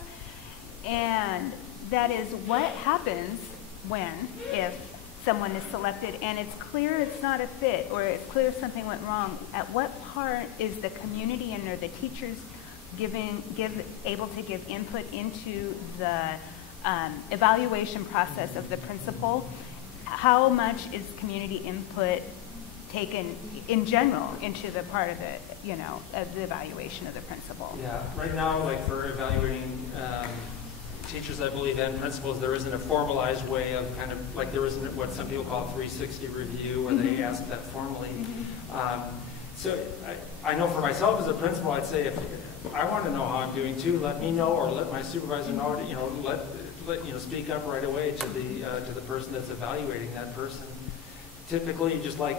And that is what happens if someone is selected and it's clear it's not a fit or it's clear something went wrong. At what part is the community and are the teachers able to give input into the evaluation process of the principal? How much is community input taken in general into the part of the, of the evaluation of the principal? Yeah, right now, like for evaluating teachers, I believe, and principals, there isn't a formalized way of kind of, like there isn't what some people call 360 review where they ask that formally. So I know for myself as a principal, I'd say if I want to know how I'm doing too, let me know or let my supervisor know, speak up right away to the person that's evaluating that person. Typically, just like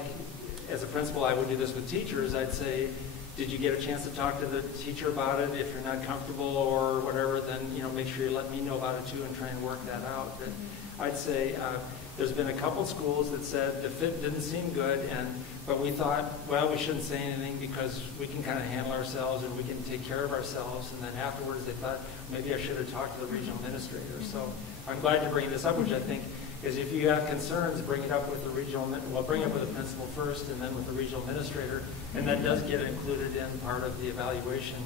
as a principal, I would do this with teachers. I'd say, did you get a chance to talk to the teacher about it? If you're not comfortable or whatever, then make sure you let me know about it too and try and work that out. But I'd say there's been a couple schools that said the fit didn't seem good, but we thought, well, we shouldn't say anything because we can kind of handle ourselves and we can take care of ourselves. And then afterwards, they thought maybe I should have talked to the regional administrator. So I'm glad to bring this up, which I think is if you have concerns, bring it up with the bring it up with the principal first and then with the regional administrator, and that does get included in part of the evaluation,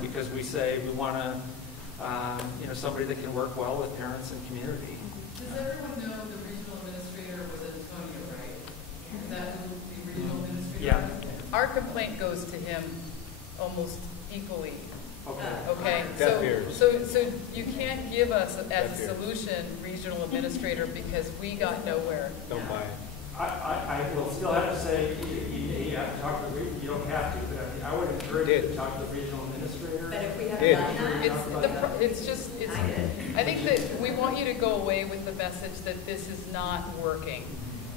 because we say we want to, somebody that can work well with parents and community. Does everyone know the regional administrator was Antonio, right? Is that who the regional administrator Yeah. was? Our complaint goes to him almost equally. Okay, Deaf ears. so you can't give us as Deaf a ears. solution regional administrator because we got nowhere. Don't buy it. I will still have to say, you have to talk to the, you don't have to, but I mean, I would encourage you to talk to the regional administrator. But if we have Did. done that, I think that we want you to go away with the message that this is not working.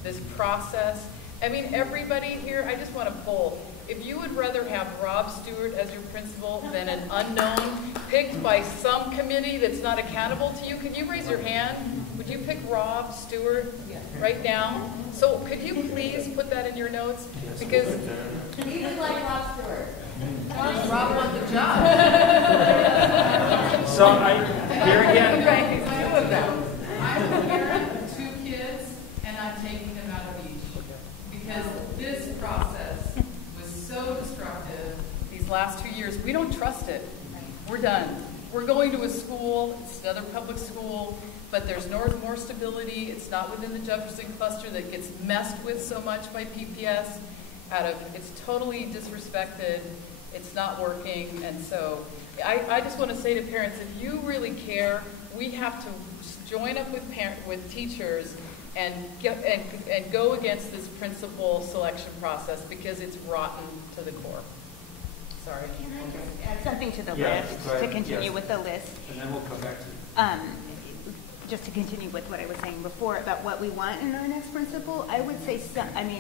This process, I mean, everybody here, I just want to poll. If you would rather have Rob Stewart as your principal than an unknown picked by some committee that's not accountable to you, can you raise your hand? Would you pick Rob Stewart right now? So could you please put that in your notes? Because we would like Rob Stewart. Rob won the job. So here again, Two of them. I'm a parent of 2 kids, and I'm taking them out of each. Because this process was so destructive these last 2 years. We don't trust it. We're done. We're going to a school, it's another public school, but there's more stability. It's not within the Jefferson cluster that gets messed with so much by PPS. It's totally disrespected. It's not working. And so I just want to say to parents, if you really care, we have to join up with teachers and go against this principal selection process because it's rotten to the core. Sorry. Can I just add something to the Yes, list, go ahead. to continue Yes. with the list? and then we'll come back to Just to continue with what I was saying before about what we want in our next principal, I would say,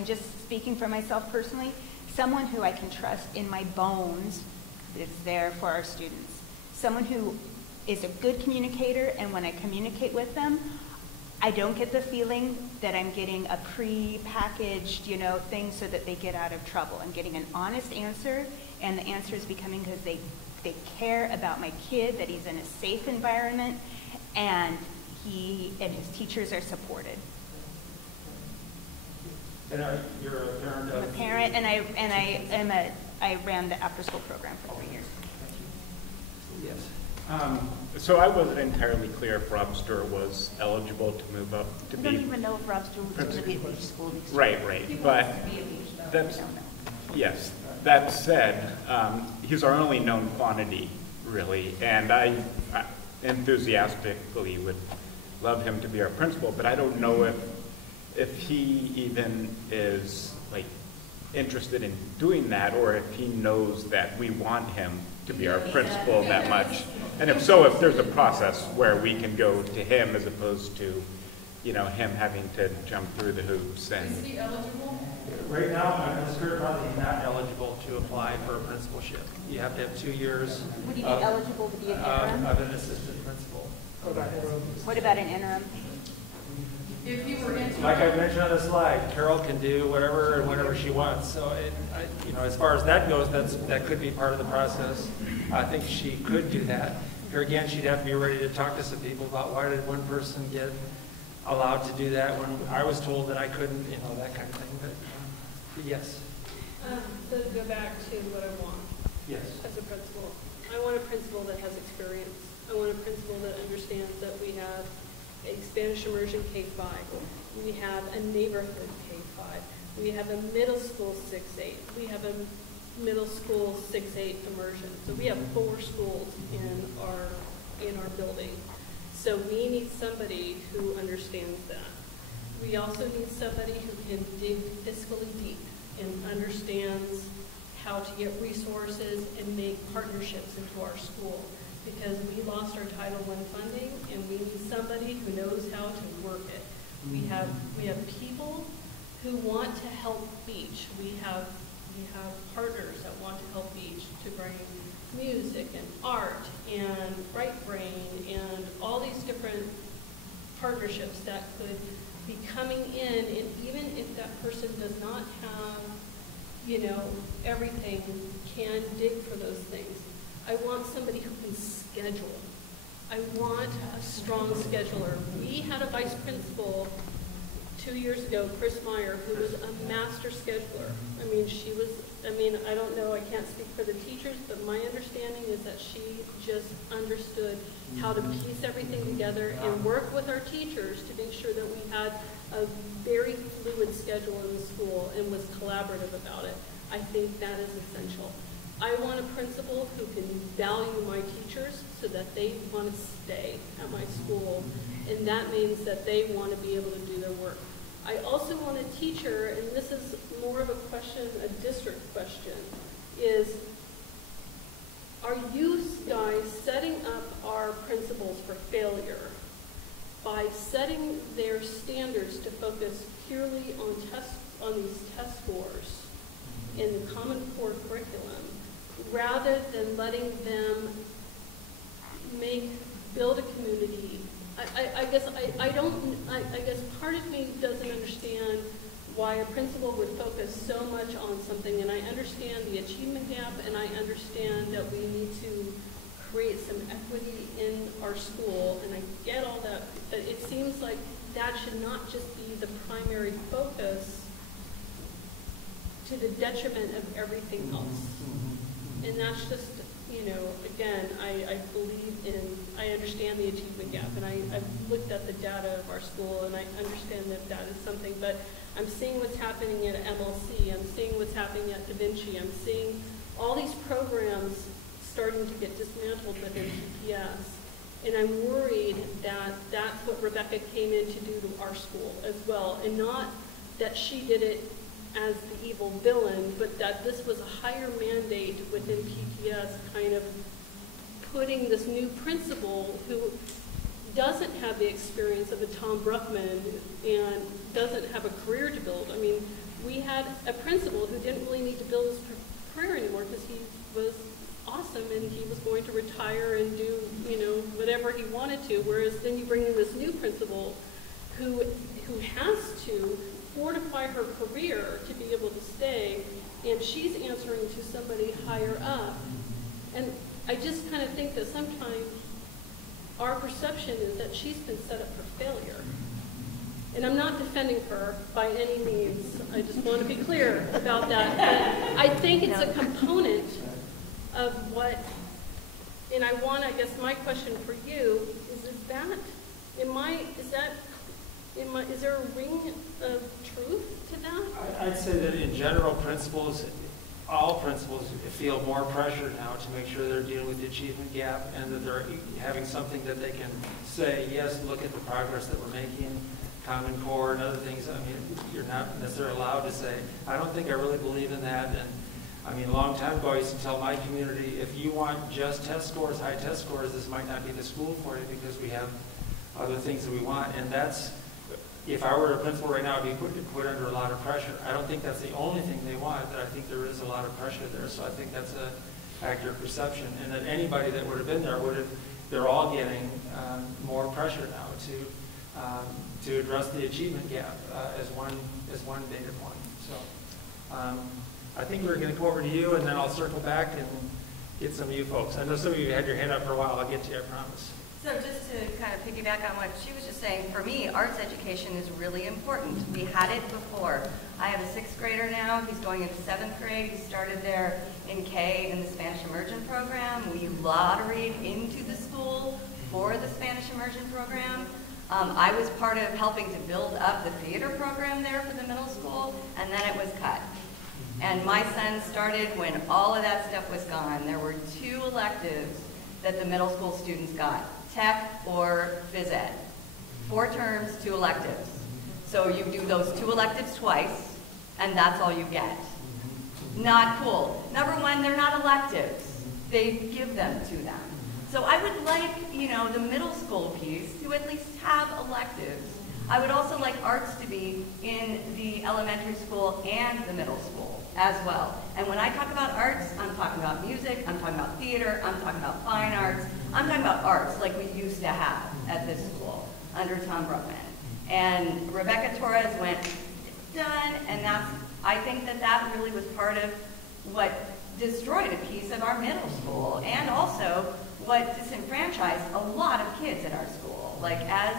just speaking for myself personally, someone who I can trust in my bones is there for our students. Someone who is a good communicator, and when I communicate with them, I don't get the feeling that I'm getting a pre-packaged, thing so that they get out of trouble. I'm getting an honest answer, and the answer is becoming because they care about my kid, that he's in a safe environment, and he and his teachers are supported. And you're a parent of? I'm a parent, and I ran the after-school program for 3 years. Yes. So I wasn't entirely clear if Rob Stewart was eligible to move up to I be. don't even know if Rob Stewart was going to be at beach school next year. Right, but that's, yes, that said, he's our only known quantity, really, and I enthusiastically would love him to be our principal, but I don't know if he even is interested in doing that, or if he knows that we want him to be our principal that much. And if so, if there's a process where we can go to him as opposed to, him having to jump through the hoops. And Is he eligible? Right now, Ms. Curtin is not eligible to apply for a principalship. You have to have 2 years Would he be eligible to be an interim? of an assistant principal. What about an interim? If you were into Like I mentioned on the slide, Carol can do whatever and whenever she wants. So, as far as that goes, that could be part of the process. I think she could do that. Here again, she'd have to be ready to talk to some people about why did one person get allowed to do that when I was told that I couldn't, that kind of thing. But yes. So to go back to what I want Yes. as a principal, I want a principal that has experience. I want a principal that understands that we have a Spanish immersion K-5. We have a neighborhood K-5. We have a middle school 6-8. We have a middle school 6-8 immersion. So we have 4 schools in our building. So we need somebody who understands that. We also need somebody who can dig fiscally deep and understands how to get resources and make partnerships into our school. Because we lost our Title I funding, and we need somebody who knows how to work it. We have people who want to help Beach. We have partners that want to help Beach to bring music and art and Right Brain and all these different partnerships that could be coming in. And even if that person does not have, everything, can dig for those things. I want somebody who can schedule. I want a strong scheduler. We had a vice principal 2 years ago, Chris Meyer, who was a master scheduler. I mean, I don't know, I can't speak for the teachers, but my understanding is that she just understood how to piece everything together and work with our teachers to make sure that we had a very fluid schedule in the school and was collaborative about it. I think that is essential. I want a principal who can value my teachers so that they want to stay at my school, and that means that they want to be able to do their work. I also want a teacher, and this is more of a question, a district question, is are you guys setting up our principals for failure by setting their standards to focus purely on these test scores in the Common Core curriculum, rather than letting them build a community? I guess part of me doesn't understand why a principal would focus so much on something, and I understand the achievement gap, and I understand that we need to create some equity in our school, and I get all that, but it seems like that should not just be the primary focus to the detriment of everything else. And that's just, again, I believe I understand the achievement gap, and I've looked at the data of our school, and I understand that is something, but I'm seeing what's happening at MLC, I'm seeing what's happening at Da Vinci, I'm seeing all these programs starting to get dismantled within PPS, and I'm worried that that's what Rebecca came in to do to our school as well, and not that she did it as the evil villain, but that this was a higher mandate within PPS, kind of putting this new principal who doesn't have the experience of a Tom Bruckman and doesn't have a career to build. I mean, we had a principal who didn't really need to build his career anymore because he was awesome and he was going to retire and do, whatever he wanted to, whereas then you bring in this new principal who has to fortify her career to be able to stay, and she's answering to somebody higher up. And I just kind of think that sometimes our perception is that she's been set up for failure. And I'm not defending her by any means. I just want to be clear about that. But I think it's a component of what, and I guess my question for you is there a ring of truth to that? I'd say that in general, all principals feel more pressure now to make sure they're dealing with the achievement gap and that they're having something that they can say, yes, look at the progress that we're making, Common Core and other things. I mean, you're not necessarily allowed to say, I don't think I really believe in that. And I mean, a long time ago, I used to tell my community, if you want just test scores, high test scores, this might not be the school for you because we have other things that we want. And that's, if I were a principal right now, I'd be put under a lot of pressure. I don't think that's the only thing they want, but I think there is a lot of pressure there. So I think that's an accurate perception. And that anybody that would have been there they're all getting more pressure now to address the achievement gap as one data point. So I think we're going to go over to you, and then I'll circle back and get some of you folks. I know some of you had your hand up for a while. I'll get to you, I promise. So just to kind of piggyback on what she was just saying, for me, arts education is really important. We had it before. I have a 6th grader now. He's going into 7th grade. He started there in K in the Spanish Immersion program. We lotteried into the school for the Spanish Immersion program. I was part of helping to build up the theater program there for the middle school, and then it was cut. And my son started when all of that stuff was gone. There were 2 electives that the middle school students got. Tech or phys ed. 4 terms, 2 electives. So you do those 2 electives twice, and that's all you get. Not cool. Number 1, they're not electives. They give them to them. So I would like, the middle school piece to at least have electives. I would also like arts to be in the elementary school and the middle school as well. And when I talk about arts, I'm talking about music, I'm talking about theater, I'm talking about fine arts, I'm talking about arts like we used to have at this school under Tom Bruckman. And Rebecca Torres went, it's done, and I think that really was part of what destroyed a piece of our middle school and also what disenfranchised a lot of kids at our school. Like as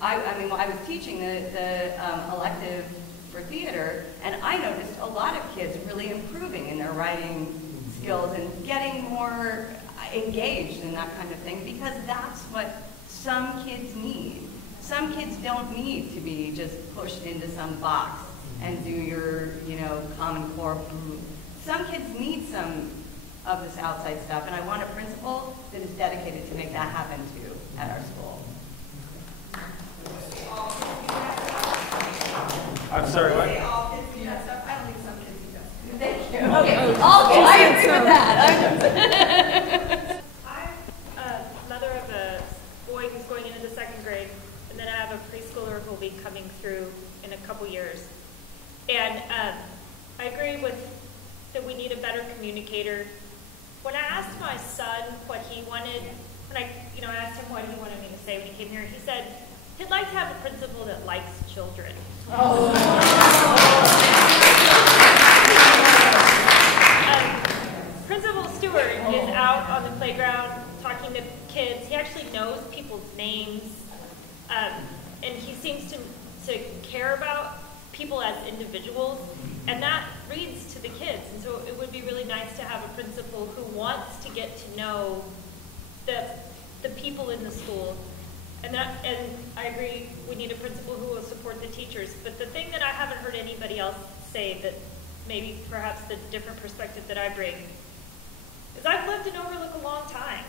I mean, I was teaching the elective for theater, and I noticed a lot of kids really improving in their writing skills and getting more engaged in that kind of thing, because that's what some kids need. Some kids don't need to be just pushed into some box and do your, Common Core. Some kids need some of this outside stuff, and I want a principal that is dedicated to make that happen too at our school. I'm sorry, what? Say all kids do that stuff. I don't think some kids do that. Thank you. Okay, all kids, I agree with that. I'm a mother of a boy who's going into the 2nd grade, and then I have a preschooler who will be coming through in a couple years. And I agree with that we need a better communicator. When I asked my son what he wanted, when I asked him what he wanted me to say when he came here, he said he'd like to have a principal that likes children. Principal Stewart is out on the playground talking to kids. He actually knows people's names, and he seems to care about people as individuals, and that reads to the kids. And so it would be really nice to have a principal who wants to get to know the people in the school. And I agree, we need a principal who will support the teachers. But the thing that I haven't heard anybody else say, that maybe perhaps the different perspective that I bring, is I've lived in Overlook a long time.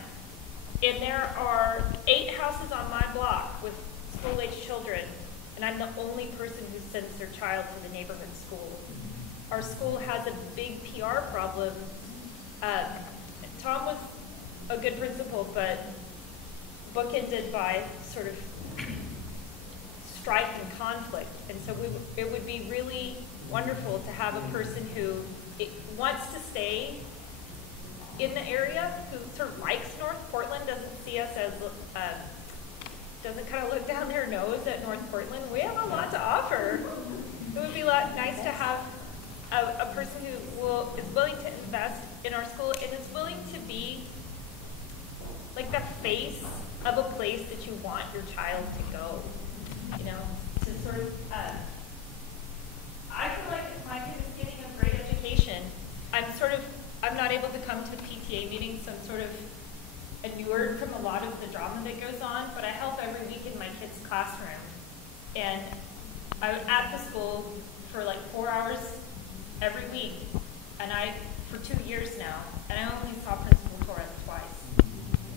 And there are 8 houses on my block with school-age children, and I'm the only person who sends their child to the neighborhood school. Our school has a big PR problem. Tom was a good principal, but bookended by sort of strife and conflict. And so it would be really wonderful to have a person who wants to stay in the area, who sort of likes North Portland, doesn't see us as, doesn't kind of look down their nose at North Portland. We have a lot to offer. It would be nice to have a person who is willing to invest in our school and is willing to be like the face of a place that you want your child to go, to sort of, I feel like my kid is getting a great education. I'm not able to come to PTA meetings, so I'm sort of inured from a lot of the drama that goes on, but I help every week in my kid's classroom. And I'm at the school for like 4 hours every week, and for 2 years now, and I only saw Principal Torres twice.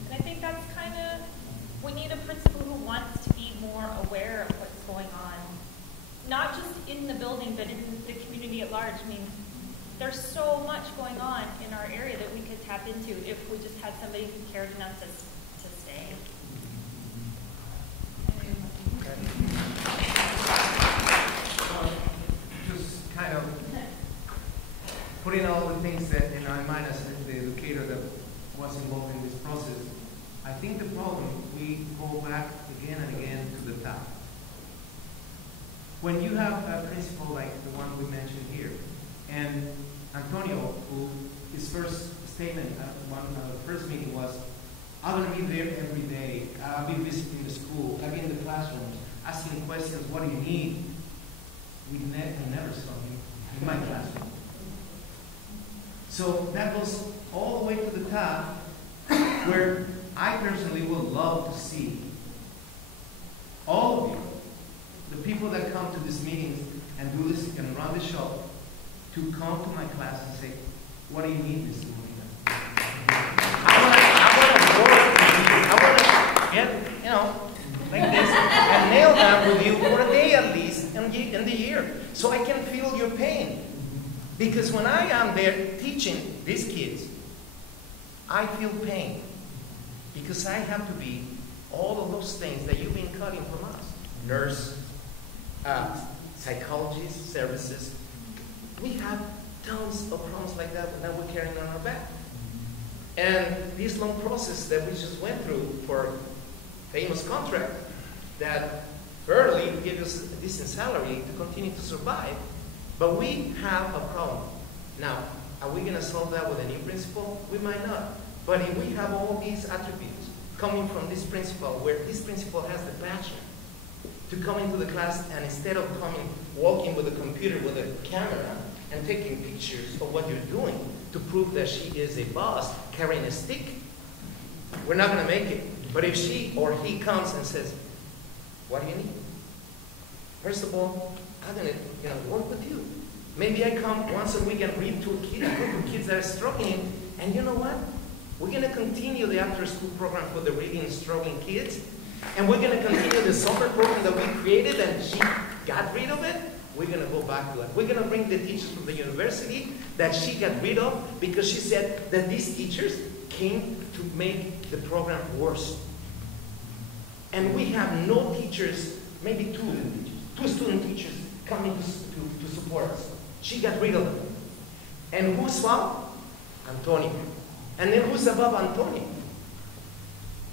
And I think that's kind of, we need a principal who wants to be more aware of what's going on, not just in the building, but in the community at large. I mean, there's so much going on in our area that we could tap into if we just had somebody who cared enough to stay. Just kind of putting all the things that in my mind as the educator that was involved in this process, I think the problem, we go back again and again to the top. When you have a principal like the one we mentioned here, and Antonio, who his first statement at the first meeting was, I'm going to be there every day. I'll be visiting the school. I'll be in the classrooms, asking questions, what do you need? I never saw him in my classroom. So that goes all the way to the top, where I personally would love to see all of you, the people that come to these meetings and do this and run the show, to come to my class and say, what do you need, Mr. Molina? I want to get, like this, and nail down with you for a day at least in the year, so I can feel your pain. Because when I am there teaching these kids, I feel pain. Because I have to be all of those things that you've been cutting from us. Nurse, psychologist services. We have tons of problems like that we're carrying on our back. And this long process that we just went through for famous contract that barely gave us a decent salary to continue to survive, but we have a problem. Now, are we going to solve that with a new principal? We might not. But if we have all these attributes coming from this principal, where this principal has the passion to come into the class and instead of walking with a computer with a camera and taking pictures of what you're doing to prove that she is a boss carrying a stick, we're not going to make it. But if she or he comes and says, what do you need? First of all, I'm going to work with you. Maybe I come once a week and read to a group of kids that are struggling, and you know what? We're going to continue the after-school program for the reading and struggling kids, and we're going to continue the summer program that we created and she got rid of it. We're going to go back to that. We're going to bring the teachers from the university that she got rid of because she said that these teachers came to make the program worse. And we have no teachers, maybe two student teachers coming to support us. She got rid of them. And who's fault? Antonio. And then who's above Antonio?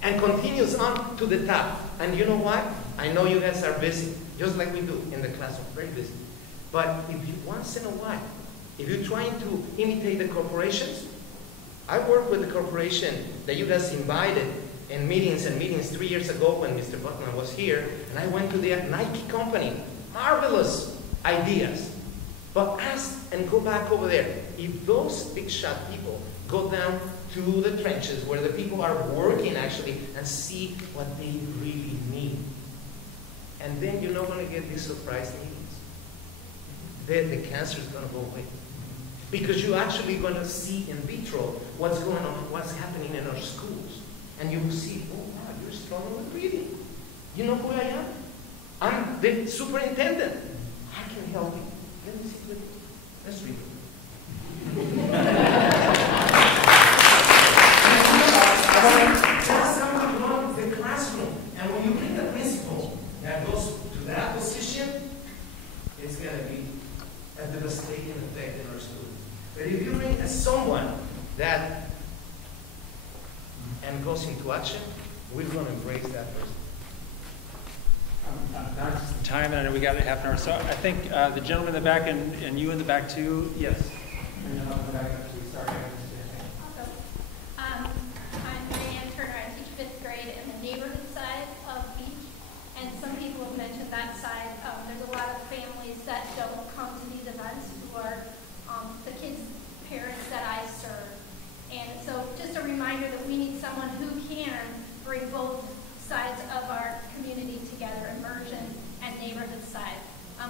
And continues on to the top. And you know what? I know you guys are busy, just like we do in the classroom, very busy. But if you, once in a while, if you're trying to imitate the corporations, I worked with the corporation that you guys invited in meetings and meetings 3 years ago when Mr. Buckman was here, and I went to the Nike company. Marvelous ideas. But ask and go back over there. If those big shot people go down to the trenches where the people are working actually and see what they really need. And then you're not going to get these surprise meetings. Then the cancer is going to go away. Because you're actually going to see in vitro what's going on, what's happening in our schools. And you will see, oh wow, you're struggling with reading. You know who I am? I'm the superintendent. I can help you. Let me see. Let's read it. That's how we run the classroom. And when you bring the principal that goes to that position, it's going to be a devastating effect in our students. But if you bring someone that and goes into action, we're going to embrace that person. Now it's the time, and I know we got a half an hour. So I think the gentleman in the back and you in the back too. Yes. And in the back after we start. I'm Marianne Turner. I teach 5th grade in the neighborhood side of Beach, and some people have mentioned that side. There's a lot of families that don't come to these events who are the kids' parents that I serve. And so just a reminder that we need someone who can bring both sides of our community together, immersion and neighborhood side.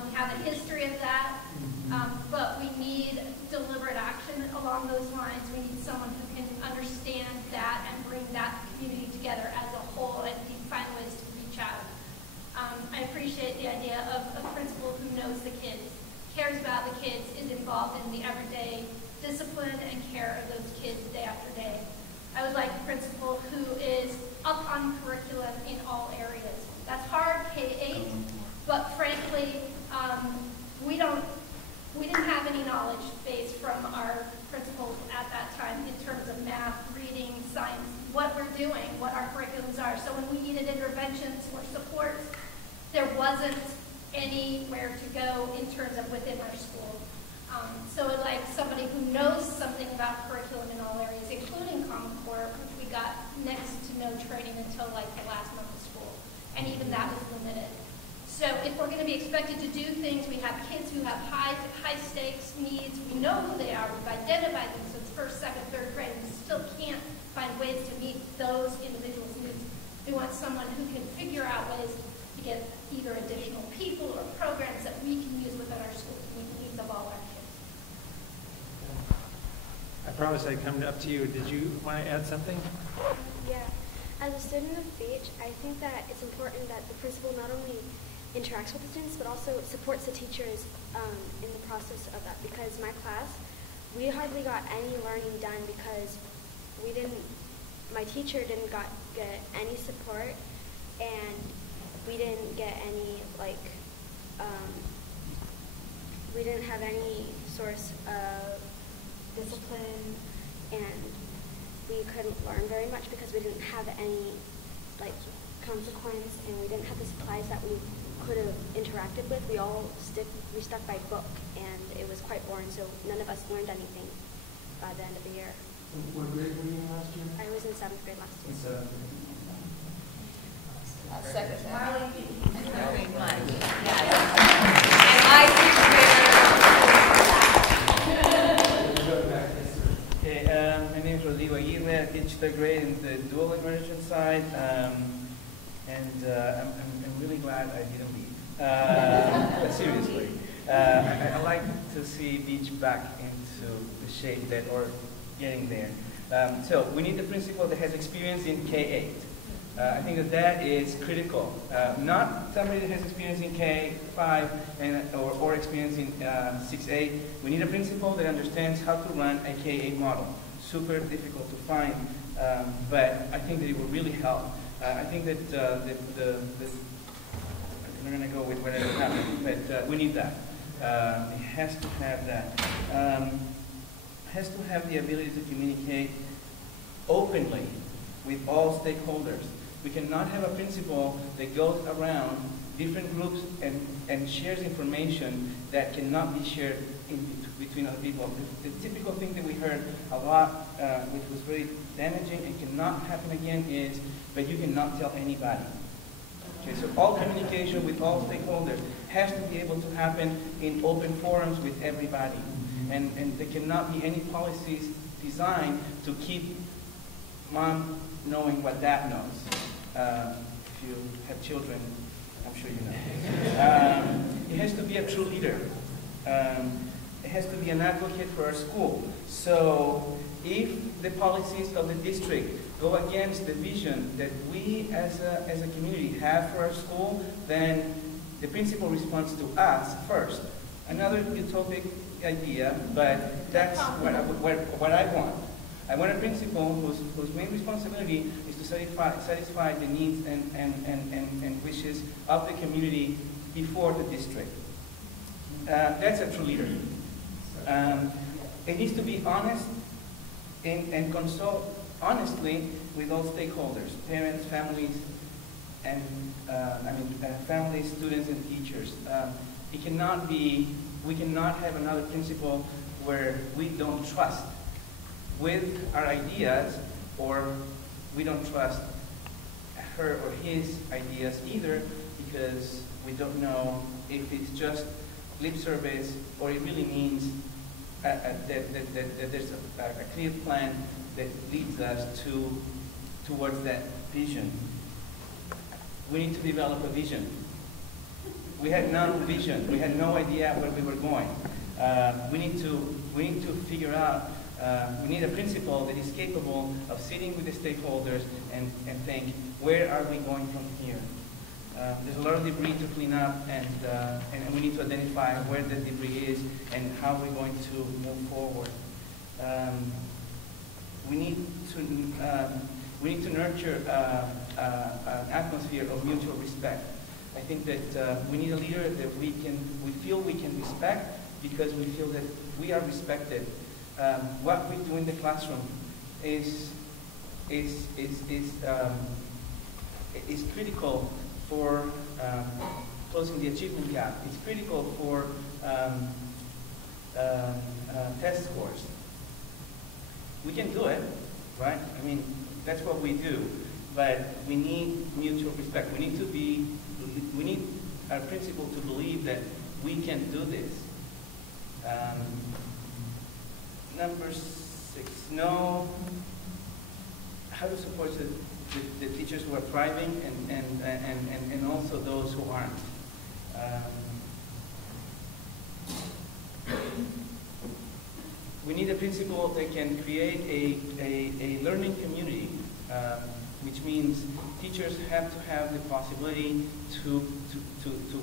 We have a history of that, but we need deliberate action along those lines. We need someone who can understand that and bring that community together as a whole and find ways to reach out. I appreciate the idea of a principal who knows the kids, cares about the kids, is involved in the everyday discipline and care of those kids day after day. I would like a principal who is up on curriculum in all areas. That's hard, K-8, but frankly, we didn't have any knowledge base from our principals at that time in terms of math, reading, science, what we're doing, what our curriculums are. So when we needed interventions or supports, there wasn't anywhere to go in terms of within our school. So I'd like somebody who knows something about curriculum in all areas, including Common Core, which we got next to no training until like the last month of school. And even that was limited. So if we're going to be expected to do things, we have kids who have high stakes needs. We know who they are. We've identified them since 1st, 2nd, 3rd grade. We still can't find ways to meet those individuals' needs. We want someone who can figure out ways to get either additional people or programs that we can use within our school to meet the needs of all our kids. I promised I'd come up to you. Did you want to add something? Yeah. As a student of Beach, I think that it's important that the principal not only interacts with the students, but also supports the teachers in the process of that. Because my class, we hardly got any learning done because my teacher didn't get any support, and we didn't get any, we didn't have any source of discipline, and we couldn't learn very much because we didn't have any, consequence, and we didn't have the supplies that we could have interacted with. We stuck by book, and it was quite boring, so none of us learned anything by the end of the year. What grade were you in last year? I was in 7th grade last year. Second. Marley, very much. And my Okay, my name is Rodrigo Aguirre. I teach third grade in the Duel Immersion side, and I'm really glad I didn't leave. But seriously, I like to see Beach back into the shape that or getting there. So we need the principal that has experience in K-8. I think that is critical. Not somebody that has experience in K-5 or experience in 6-8. We need a principal that understands how to run a K-8 model. Super difficult to find, but I think that it will really help. I think that I'm going to go with whatever happens, but we need that. It has to have that. Has to have the ability to communicate openly with all stakeholders. We cannot have a principal that goes around different groups and shares information that cannot be shared between other people. The typical thing that we heard a lot, which was very damaging and cannot happen again, is, but you cannot tell anybody. Okay, so all communication with all stakeholders has to be able to happen in open forums with everybody. And there cannot be any policies designed to keep mom knowing what dad knows. If you have children, I'm sure you know. It has to be a true leader. It has to be an advocate for our school. So if the policies of the district go against the vision that we as a community have for our school, then the principal responds to us first. Another utopic idea, but that's what I want. I want a principal whose main responsibility is to satisfy the needs and wishes of the community before the district. That's a true leader. It needs to be honest and consult honestly with all stakeholders, parents, families, and families, students, and teachers. It cannot be. We cannot have another principal where we don't trust with our ideas, or we don't trust her or his ideas either, because we don't know if it's just lip service or it really means that there's a clear plan that leads us towards that vision. We need to develop a vision. We had no vision. We had no idea where we were going. We need to figure out. We need a principal that is capable of sitting with the stakeholders and think, where are we going from here? There's a lot of debris to clean up, and we need to identify where the debris is and how we're going to move forward. We need to nurture an atmosphere of mutual respect. I think that we need a leader that we feel we can respect, because we feel that we are respected. What we do in the classroom is critical for closing the achievement gap. It's critical for test scores. We can do it, right? I mean, that's what we do. But we need mutual respect. We need our principal to believe that we can do this. Number 6, know how to support the teachers who are thriving and also those who aren't. We need a principal that can create a learning community, which means teachers have to have the possibility to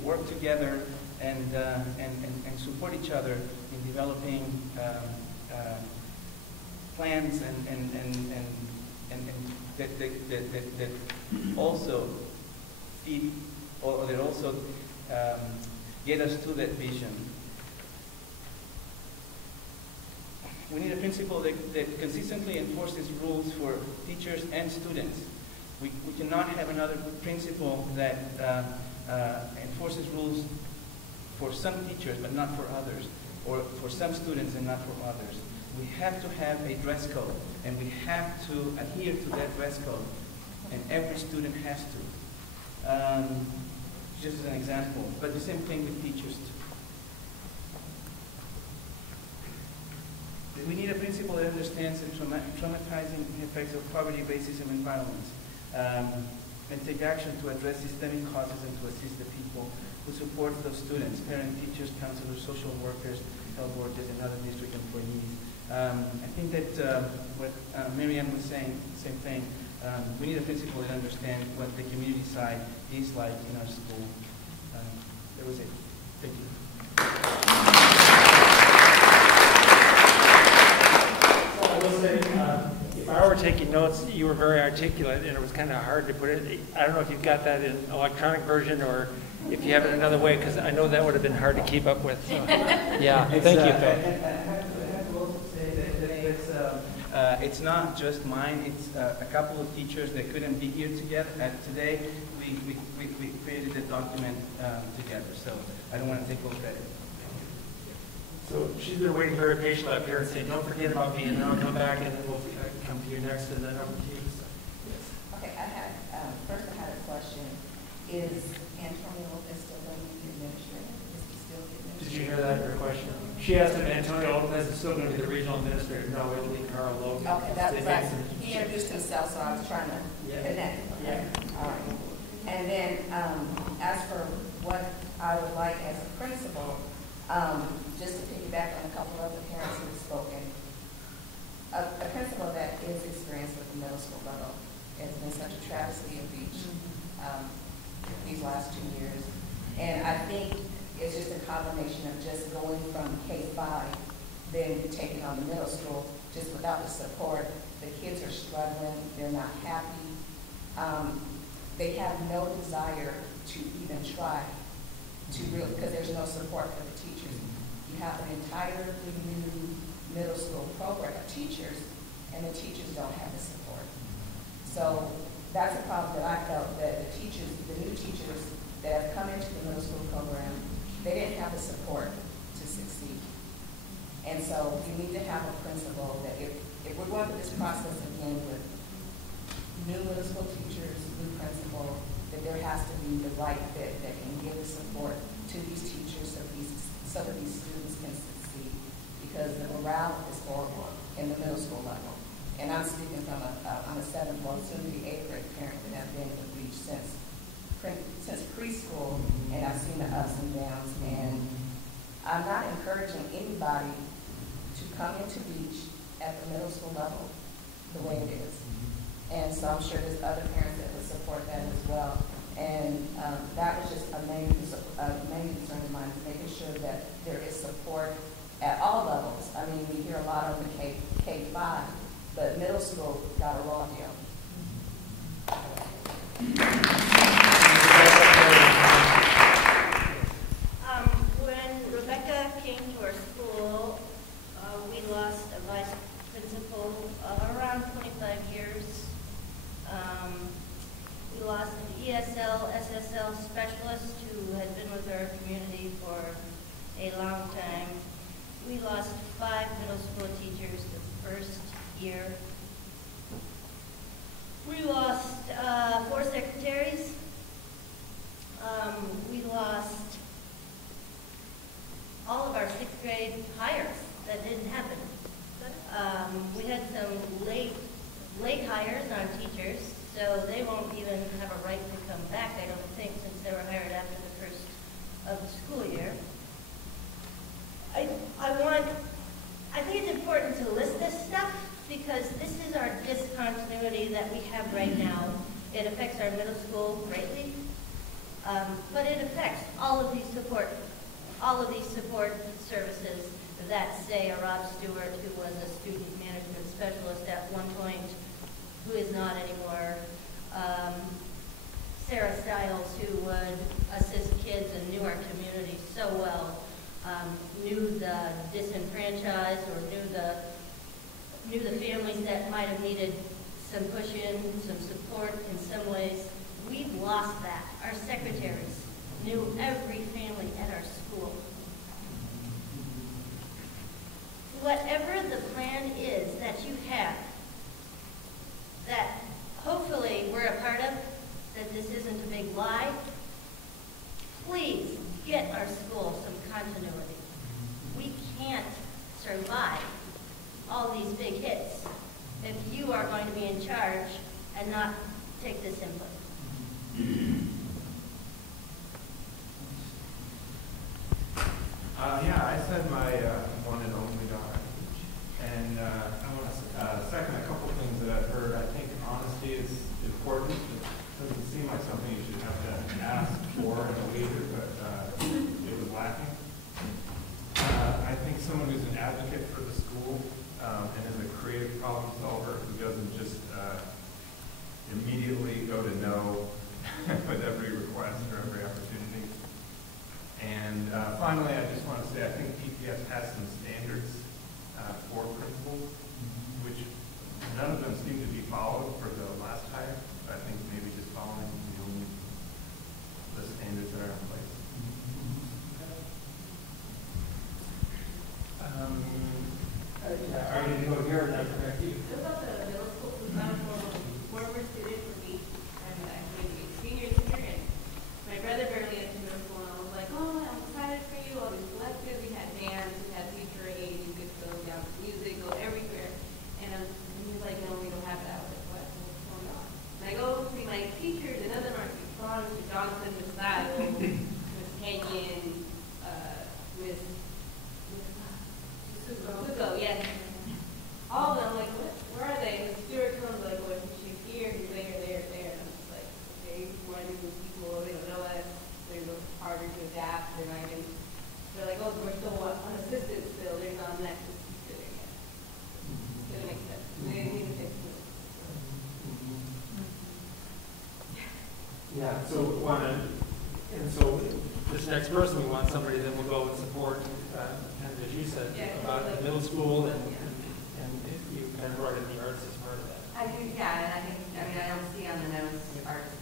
work together and support each other in developing plans and that also feed or that also get us to that vision. We need a principal that consistently enforces rules for teachers and students. We cannot have another principal that enforces rules for some teachers but not for others, or for some students and not for others. We have to have a dress code, and we have to adhere to that dress code, and every student has to. Just as an example, but the same thing with teachers too. We need a principal that understands the traumatizing effects of poverty, racism, environments, and take action to address systemic causes and to assist the people who support those students, parents, teachers, counselors, social workers, health workers, and other district employees. I think that what Marianne was saying, same thing. We need a principal that understands what the community side is like in our school. That was it. Thank you. I will say, if I were taking notes, you were very articulate, and it was kind of hard to put it. I don't know if you've got that in electronic version or if you have it another way, because I know that would have been hard to keep up with. So. Yeah, thank you, Phil. I have to also say that it's not just mine. It's a couple of teachers that couldn't be here together today. We created the document together, so I don't want to take all credit. So she's been waiting very patiently up here and saying, don't forget about me, and then I'll come back, and then we'll come to you next, and then over to you. So, yes. Okay, I had a question. Is Antonio still going to be administrator? Is he still the administrator? Did you hear that, her question? She asked if Antonio Lopez is still going to be the regional administrator. No, it'll be Carl Logan. Okay, that's right. He introduced himself, so I was trying to connect. Yeah. All right. And then, as for what I would like as a principal, just to piggyback on a couple of the parents who have spoken, a principal that is experienced with the middle school level. It's been such a travesty of each these last 2 years. And I think it's just a combination of just going from K-5, then taking on the middle school, just without the support. The kids are struggling, they're not happy. They have no desire to even try to really, because there's no support for the teachers. You have an entirely new middle school program of teachers, and the teachers don't have the support. So that's a problem that I felt, that the teachers, the new teachers that have come into the middle school program, they didn't have the support to succeed. And so we need to have a principal that if we're going through this process again with new middle school teachers, new principal, that there has to be the right fit that can give the support to these teachers so that these students can succeed. Because the morale is horrible in the middle school level. And I'm speaking from I'm a 7th, well, soon to be 8th grade parent that have been with Beach since preschool, and I've seen the ups and downs. And I'm not encouraging anybody to come into Beach at the middle school level the way it is. And so I'm sure there's other parents that would support that as well. And that was just a main concern of mine, is making sure that there is support at all levels. I mean, we hear a lot on the K-5, but middle school got a raw deal. When Rebecca came to our school, we lost a vice principal around 25 years. We lost an ESL, SSL specialist who had been with our community for a long time. We lost 5 middle school teachers the first year. We lost 4 secretaries. We lost all of our 6th grade hires. That didn't happen. We had some late hires on teachers, so they won't even have a right to come back, I don't think, since they were hired after the first of the school year. I think it's important to list this stuff because this is our discontinuity that we have right now. It affects our middle school greatly, but it affects all of these support services that, say, a Rob Stewart, who was a student management specialist at one point, who is not anymore. Sarah Stiles, who would assist kids and knew our community so well, knew the disenfranchised or knew the families that might have needed some push-in, some support in some ways. We've lost that. Our secretaries knew every family at our school. Whatever the plan is that you have, that hopefully we're a part of, that this isn't a big lie, and not take this input. Yeah, I said my one and only daughter. And I want to second a couple of things that I've heard. I think honesty is important. It doesn't seem like something you should have to ask for in a leader, but it was lacking. I think someone who's an advocate for the school and is a creative problem solver who doesn't just immediately go to no with every request or every opportunity. And finally, I just want to say I think PPS has some standards for principals, which none of them seem to be followed for the last hire. I think maybe just following the standards that are in place. Are you going to go here and then come back to you? What about the middle school? Former student for me, I'm actually senior experience. My brother barely entered middle school, and I was like, oh, I'm excited for you. All these collectives, we had bands, we had teacher aid, you could go down to music, go everywhere. And he was like, no, we don't have that. I was like, what's going on? And I go see my teachers, and none of them are Mr. Johnson, Miss Style, Miss Kenyon, Miss Sugo, yes. All of them, like, what? Where are they? And the steward comes, like, well, she's here, he's there. And I'm just like, okay, why do these people, they don't know us, they're harder to adapt, they're not even, they're like, oh, we're still unassisted still, they're not next to teacher yet. Doesn't make sense. They need to fix it. Yeah, so this next person, we want somebody that will go and support, and as you said, about the middle school, and you kind of brought in the arts as part of that. I do, yeah, and I don't see on the notes arts.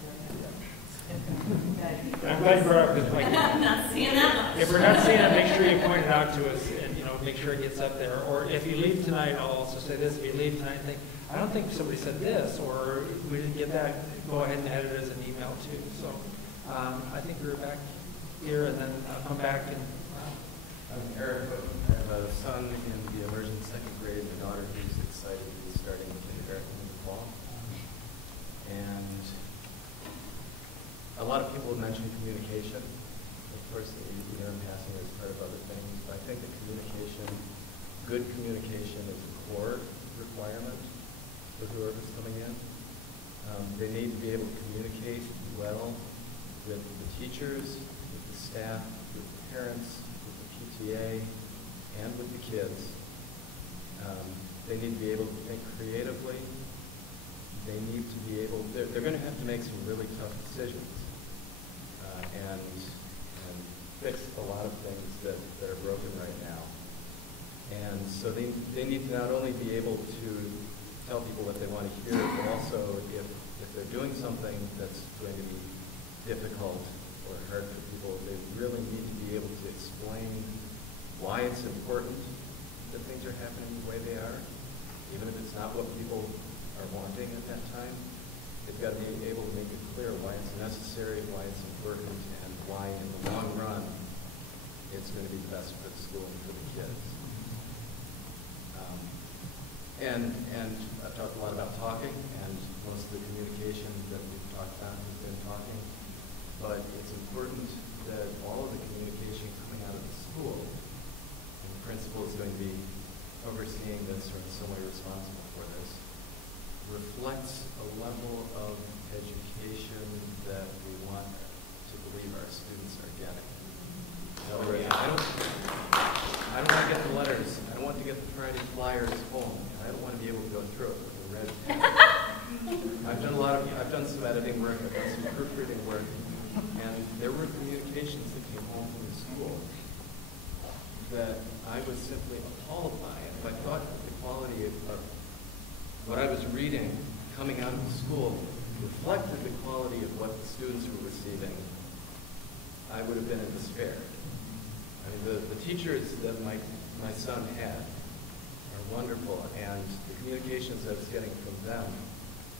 I'm glad you brought it up, because I'm not seeing that much. if we're not seeing it, make sure you point it out to us, and, make sure it gets up there. Or if you leave tonight, I'll also say this, if you leave tonight and think, I don't think somebody said this, or we didn't get that, go ahead and edit it as an email too. So I think we're back here, and then I'll come back and. I'm Eric. I have a son in the Immersion second grade, and a daughter who's excited to be starting kindergarten in the fall. And a lot of people have mentioned communication. Of course, the passing is part of other things, but I think that good communication is a core requirement for whoever's coming in. They need to be able to communicate well with the teachers, with the staff, with the parents, with the PTA, and with the kids. They need to be able to think creatively. They need to be able, they're going to have to make some really tough decisions and fix a lot of things that are broken right now. And so they need to not only be able to tell people what they want to hear, but also if they're doing something that's going to be difficult or hard for people, they really need to be able to explain why it's important that things are happening the way they are, even if it's not what people are wanting at that time. They've got to be able to make it clear why it's necessary, why it's important, and why in the long run it's going to be the best for the school and for the kids. And I've talked a lot about talking, and most of the communication that we've talked about has been talking, but it's important that all of the communication coming out of the school, and the principal is going to be overseeing this or in some way responsible for this, reflects a level of education that we want to believe our students are getting. In other words, I don't want to get the letters. I don't want to get the Friday flyers home. I don't want to be able to go through it with a red pen. I've done some editing work. I've done some proofreading work, and there were communications that came home from the school that I was simply appalled by. And if I thought that the quality of what I was reading coming out of the school reflected the quality of what the students were receiving, I would have been in despair. I mean, the teachers that my son had are wonderful, and the communications I was getting from them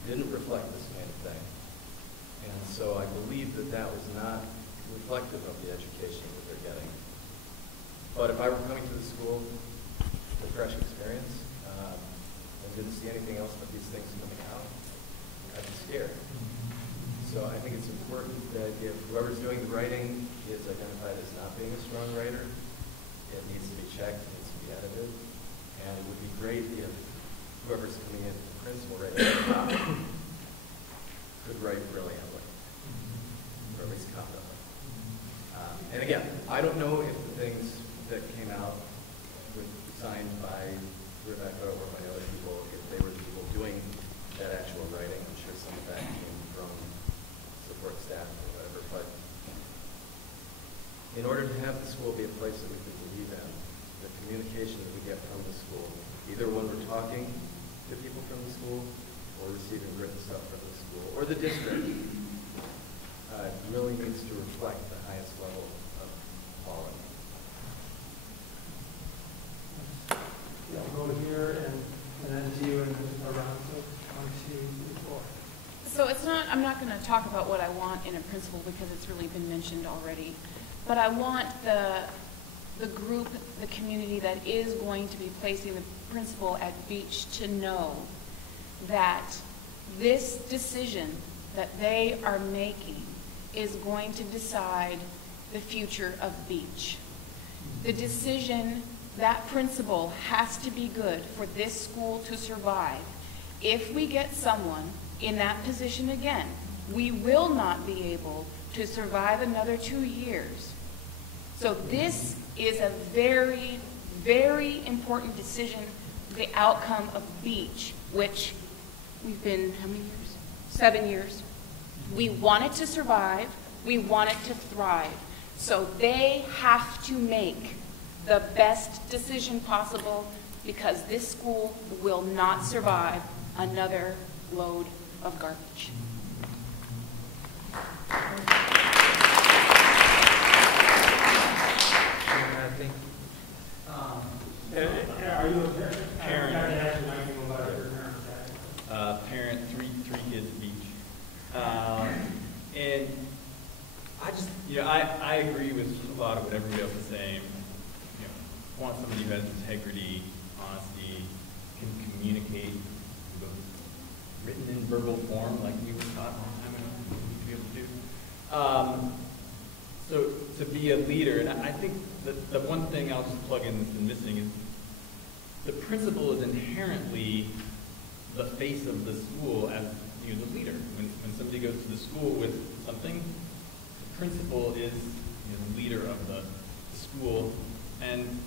didn't reflect this kind of thing. And so I believe that that was not reflective of the education that they're getting. But if I were coming to the school with a fresh experience and didn't see anything else but these things coming out, I'd be scared. So I think it's important that if whoever's doing the writing is identified as not being a strong writer, it needs to be checked, it needs to be edited. And it would be great if whoever's coming in, the principal writing at the top, could write brilliantly, or at least competently. And again, I don't know if the things that came out signed by Rebecca or by other people, if they were the people doing that actual writing. I'm sure some of that came from support staff or whatever. But in order to have the school be a place that we can believe in, the communication that we get from the school, either when we're talking to people from the school or receiving written stuff from the school or the district, really needs to reflect the highest level of quality. Yeah, I'll go here and then to you and around. So 1, 2, 3, 4. So it's not, I'm not going to talk about what I want in a principal because it's really been mentioned already. But I want the group, the community that is going to be placing the principal at Beach to know that this decision that they are making is going to decide the future of Beach. The decision, that principle has to be good for this school to survive. If we get someone in that position again, we will not be able to survive another 2 years. So this is a very, very important decision, the outcome of Beach, which we've been, how many years? 7 years. We want it to survive. We want it to thrive. So they have to make the best decision possible because this school will not survive another load of garbage. I think. Are you a parent? Parent. Parent, three kids each. And I just, I agree with a lot of what everybody else is saying. I want somebody who has integrity, honesty, can communicate, both written and verbal form, like we were taught a long time ago, to be able to do. So to be a leader, and I think that the one thing I'll just plug in that's been missing is the principal is inherently the face of the school as the leader. When somebody goes to the school with something, the principal is the leader of the school. And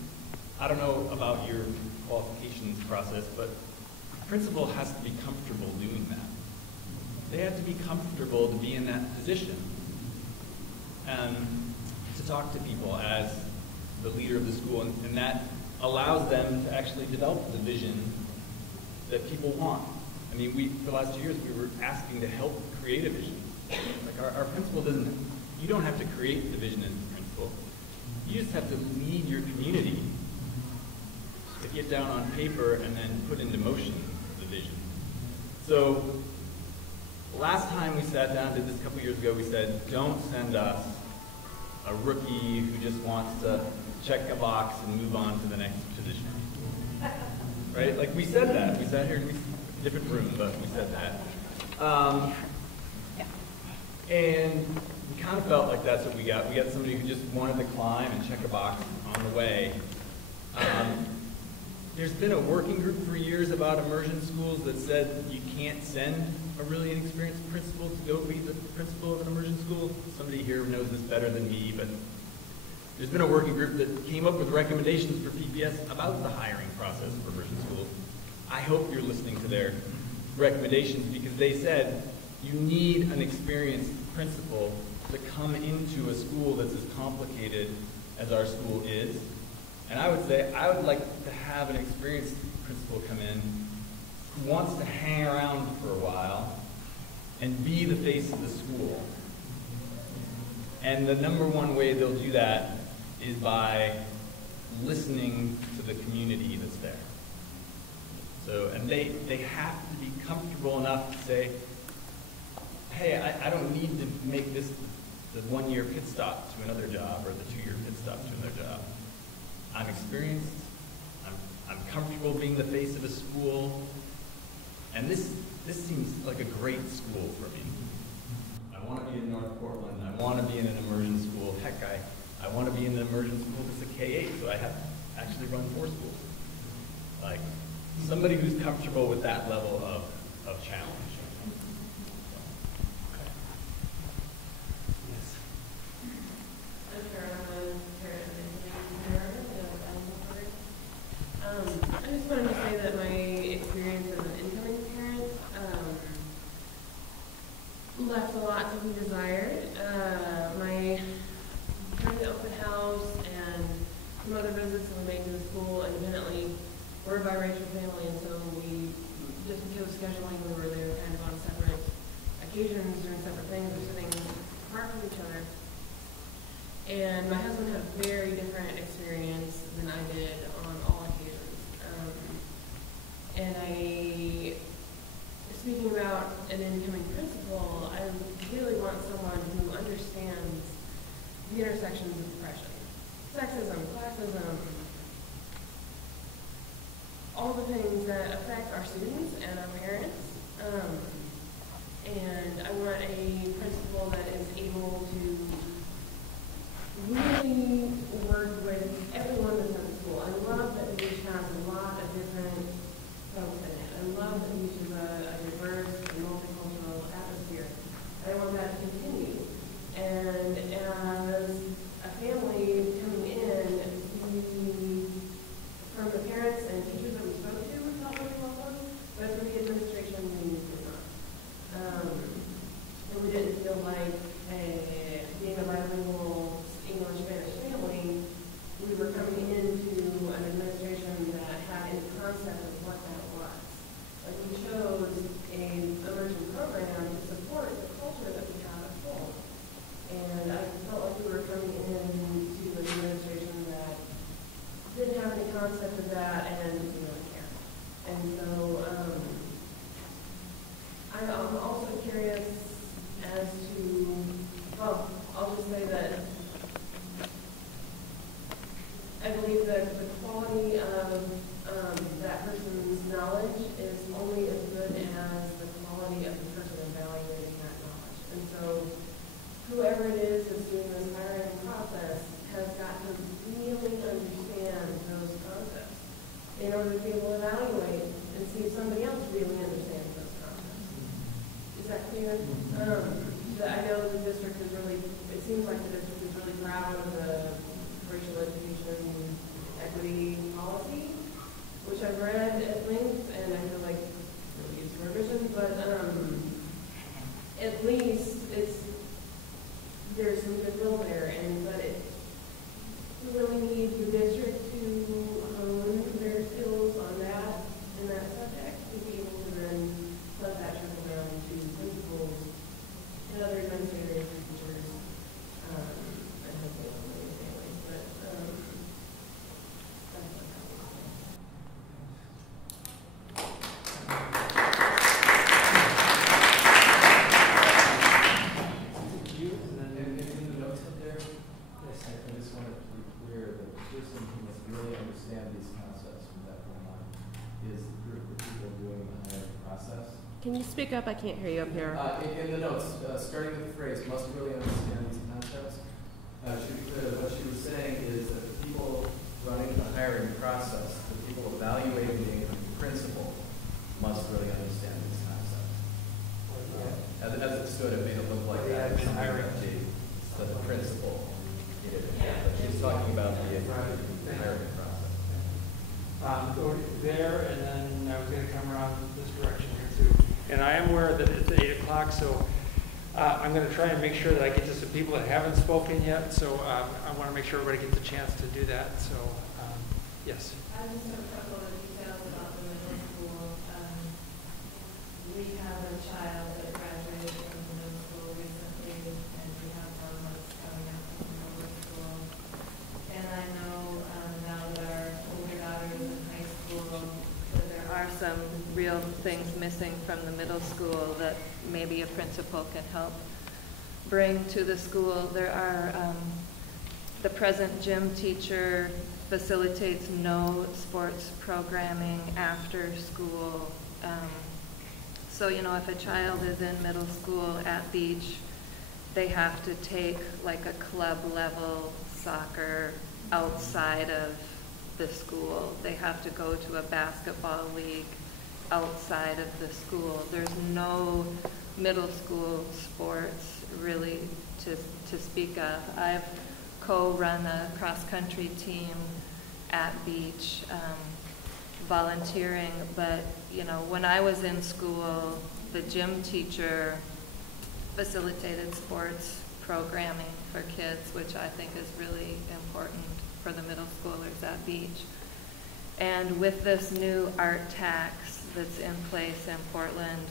I don't know about your qualifications process, but the principal has to be comfortable doing that. They have to be comfortable to be in that position and to talk to people as the leader of the school, and that allows them to actually develop the vision that people want. I mean, for the last 2 years, we were asking to help create a vision. Like our principal doesn't, you don't have to create the vision as the principal. You just have to lead your community to get down on paper and then put into motion the vision. So last time we sat down, did this a couple years ago, we said, don't send us a rookie who just wants to check a box and move on to the next position. Right? Like we said that. We sat here in a different room, but we said that. And we kind of felt like that's what we got. We got somebody who just wanted to climb and check a box on the way. There's been a working group for years about immersion schools that said you can't send a really inexperienced principal to go be the principal of an immersion school. Somebody here knows this better than me, but there's been a working group that came up with recommendations for PPS about the hiring process for immersion schools. I hope you're listening to their recommendations because they said you need an experienced principal to come into a school that's as complicated as our school is. And I would say I would like to have an experienced principal come in who wants to hang around for a while and be the face of the school. And the number one way they'll do that is by listening to the community that's there. So, and they have to be comfortable enough to say, hey, I don't need to make this the 1-year pit stop to another job or the 2-year pit stop to another job. I'm experienced, I'm comfortable being the face of a school, and this this seems like a great school for me. I want to be in North Portland. I want to be in an immersion school. Heck, I want to be in an immersion school that's a K-8, so I have actually run 4 schools. Like, somebody who's comfortable with that level of challenge. Yes. I'm Carol. I'm a parent of I just wanted to say that my experience as an incoming parent left a lot to be desired. My during the open house and some other visits that we made to the school independently, we're a biracial family, and so we, just because of scheduling, we were there kind of on separate occasions, doing separate things, or sitting apart from each other. And my husband had a very different experience than I did on all occasions. And speaking about an incoming principal, I really want someone who understands the intersections of oppression. Sexism, classism, all the things that affect our students and our parents. And I want a principal that is able to really work with everyone that's in the school. I love that Beach has a lot of different folks in it. I love that Beach is a diverse and multicultural atmosphere. I want that to continue. And as a family coming in, from the parents and teachers that we spoke to, we felt really welcome, but from the administration, we did not. And we didn't feel like being a bilingual English-Spanish family, we were coming into an administration that had any concept of what that was. Like, we chose an immersion program to support the culture that we have at home. And I felt like we were coming into an administration that didn't have any concept of that and didn't really care. And so I'm also curious as to, well, I'll just say that I believe that the quality of that person's knowledge is only as good as the quality of the person evaluating that knowledge. And so whoever it is that's doing this hiring process has got to really understand those concepts in order to be able to evaluate and see if somebody else really understands those concepts. Is that clear? I know the district is really, it seems like the district is really proud of the racial education equity policy, which I've read at length, and I feel like it really is revision, but at least there's some goodwill there, but we really need the district to hone their skills on that and that subject to be able to then let that trickle down to principals and other administrators and teachers, and hopefully other families. But that's Can you speak up? I can't hear you up here. In the notes, starting with the phrase, must really understand these concepts, what she was saying is that the people running the hiring process, the people evaluating the principal, must really understand these concepts. As it stood, it made it look like that. The principal. She's talking about the hiring process. Go there, and then I was going to come around this direction here too. And I am aware that it's 8 o'clock, so I'm going to try and make sure that I get to some people that haven't spoken yet. So I want to make sure everybody gets a chance to do that. So, yes. I just have a couple of details about the middle school. We have a child that graduated from the middle school recently, and we have one that's coming out from the middle school. And I know now that our older daughter is in high school, that there are some real things missing from the middle school that maybe a principal can help bring to the school. There are, the present gym teacher facilitates no sports programming after school. So, you know, if a child is in middle school at Beach, they have to take like a club level soccer outside of the school. They have to go to a basketball league outside of the school. There's no middle school sports really to speak of. I've co-run a cross-country team at Beach, volunteering, but you know, when I was in school, the gym teacher facilitated sports programming for kids, which I think is really important for the middle schoolers at Beach. And with this new art tax that's in place in Portland,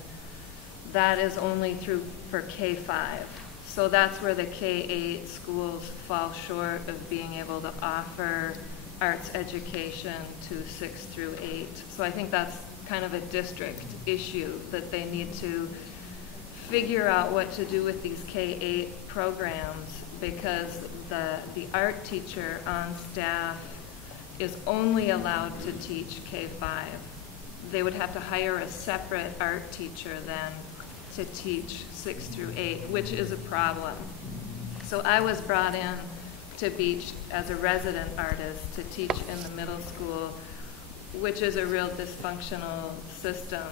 that is only through for K-5. So that's where the K-8 schools fall short of being able to offer arts education to 6 through 8. So I think that's kind of a district issue, that they need to figure out what to do with these K-8 programs, because the art teacher on staff is only allowed to teach K-5. They would have to hire a separate art teacher then to teach 6 through 8, which is a problem. So I was brought in to Beach as a resident artist to teach in the middle school, which is a real dysfunctional system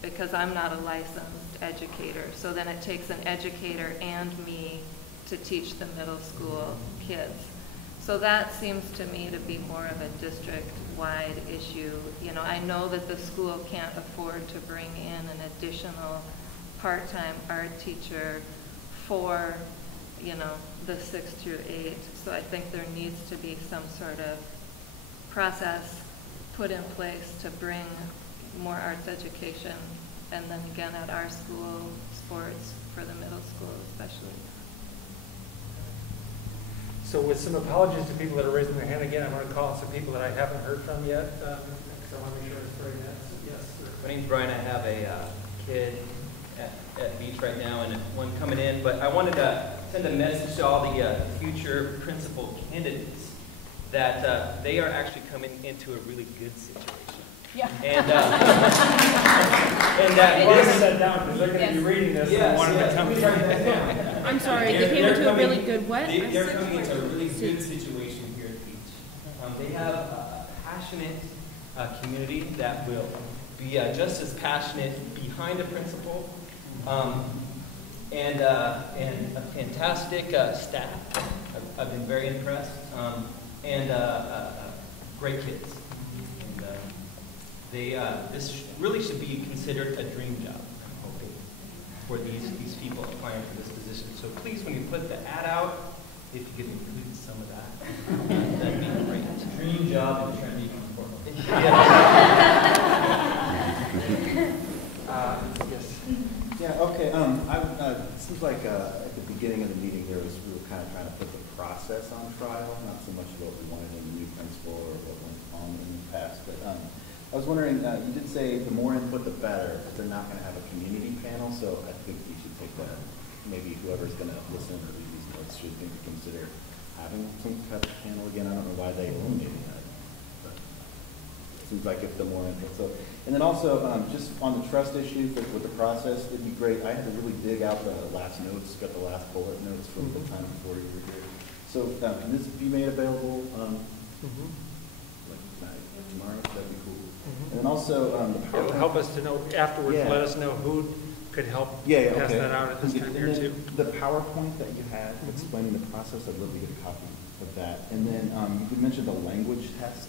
because I'm not a licensed educator. So then it takes an educator and me to teach the middle school kids. So that seems to me to be more of a district-wide issue. You know, I know that the school can't afford to bring in an additional part-time art teacher for, you know, the 6 through 8. So I think there needs to be some sort of process put in place to bring more arts education, and then again at our school, sports for the middle school especially. So with some apologies to people that are raising their hand again, I'm going to call on some people that I haven't heard from yet, because I want to make sure it's very next. Yes, sir. My name's Brian. I have a kid at Beach right now and one coming in, but I wanted to send a message to all the future principal candidates that they are actually coming into a really good situation. Yeah. And that write that down because they're going to be reading this and want to come in. I'm sorry, they came into a really good what? They're coming into a really good situation here at Beach. They have a passionate community that will be just as passionate behind a principal, and a fantastic staff. I've been very impressed, and great kids. And this really should be considered a dream job, I'm hoping, for these people applying for this position. So please, when you put the ad out, if you could include some of that, that'd be great. Dream job in trendy Portland. Yes. Yeah, okay. It seems like at the beginning of the meeting we were kind of trying to put the process on trial, not so much what we wanted in the new principal or what went on in the past. But I was wondering, you did say the more input the better, but they're not going to have a community panel, so I think you should take that. Maybe whoever's going to listen or read these notes should think to consider having some type of panel again. I don't know why they eliminated that. But it seems like if the more input. So, and then also, just on the trust issue with the process, it'd be great. I had to really dig out the last notes, got the last bullet notes from the time before you were here. So can this be made available like tonight, tomorrow? That'd be cool. And then also the PowerPoint. It'll help us to know afterwards. Yeah. Let us know who could help pass that out at this time here too. The PowerPoint that you had explaining the process, I'd love to get a copy of that. And then you mentioned the language test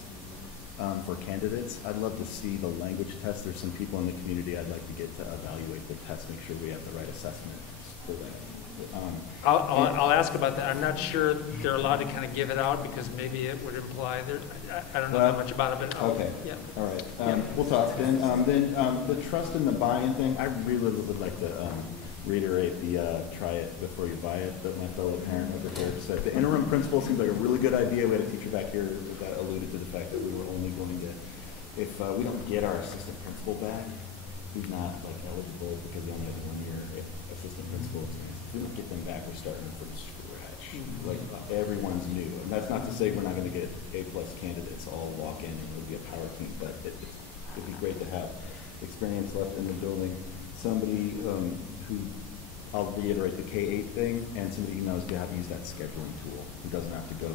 for candidates. I'd love to see the language test. There's some people in the community I'd like to get to evaluate the test, make sure we have the right assessment for that. I'll ask about that. I'm not sure they're allowed to kind of give it out because maybe it would imply I don't know that much about it, but okay. Yeah. All right. We'll talk then. Then the trust and the buy-in thing, I really would like to reiterate the try it before you buy it that my fellow parent over here said. The interim principal seems like a really good idea. We had a teacher back here that alluded to the fact that we were only going to, if we don't get our assistant principal back, who's not like eligible because they only have 1 year assistant principal experience. If we don't get them back, we're starting from scratch. Like everyone's new. And that's not to say we're not going to get A+ candidates all walk in and it'll be a power team, but it'd be great to have experience left in the building. somebody who, I'll reiterate the K-8 thing, and somebody who knows how to use that scheduling tool, who doesn't have to go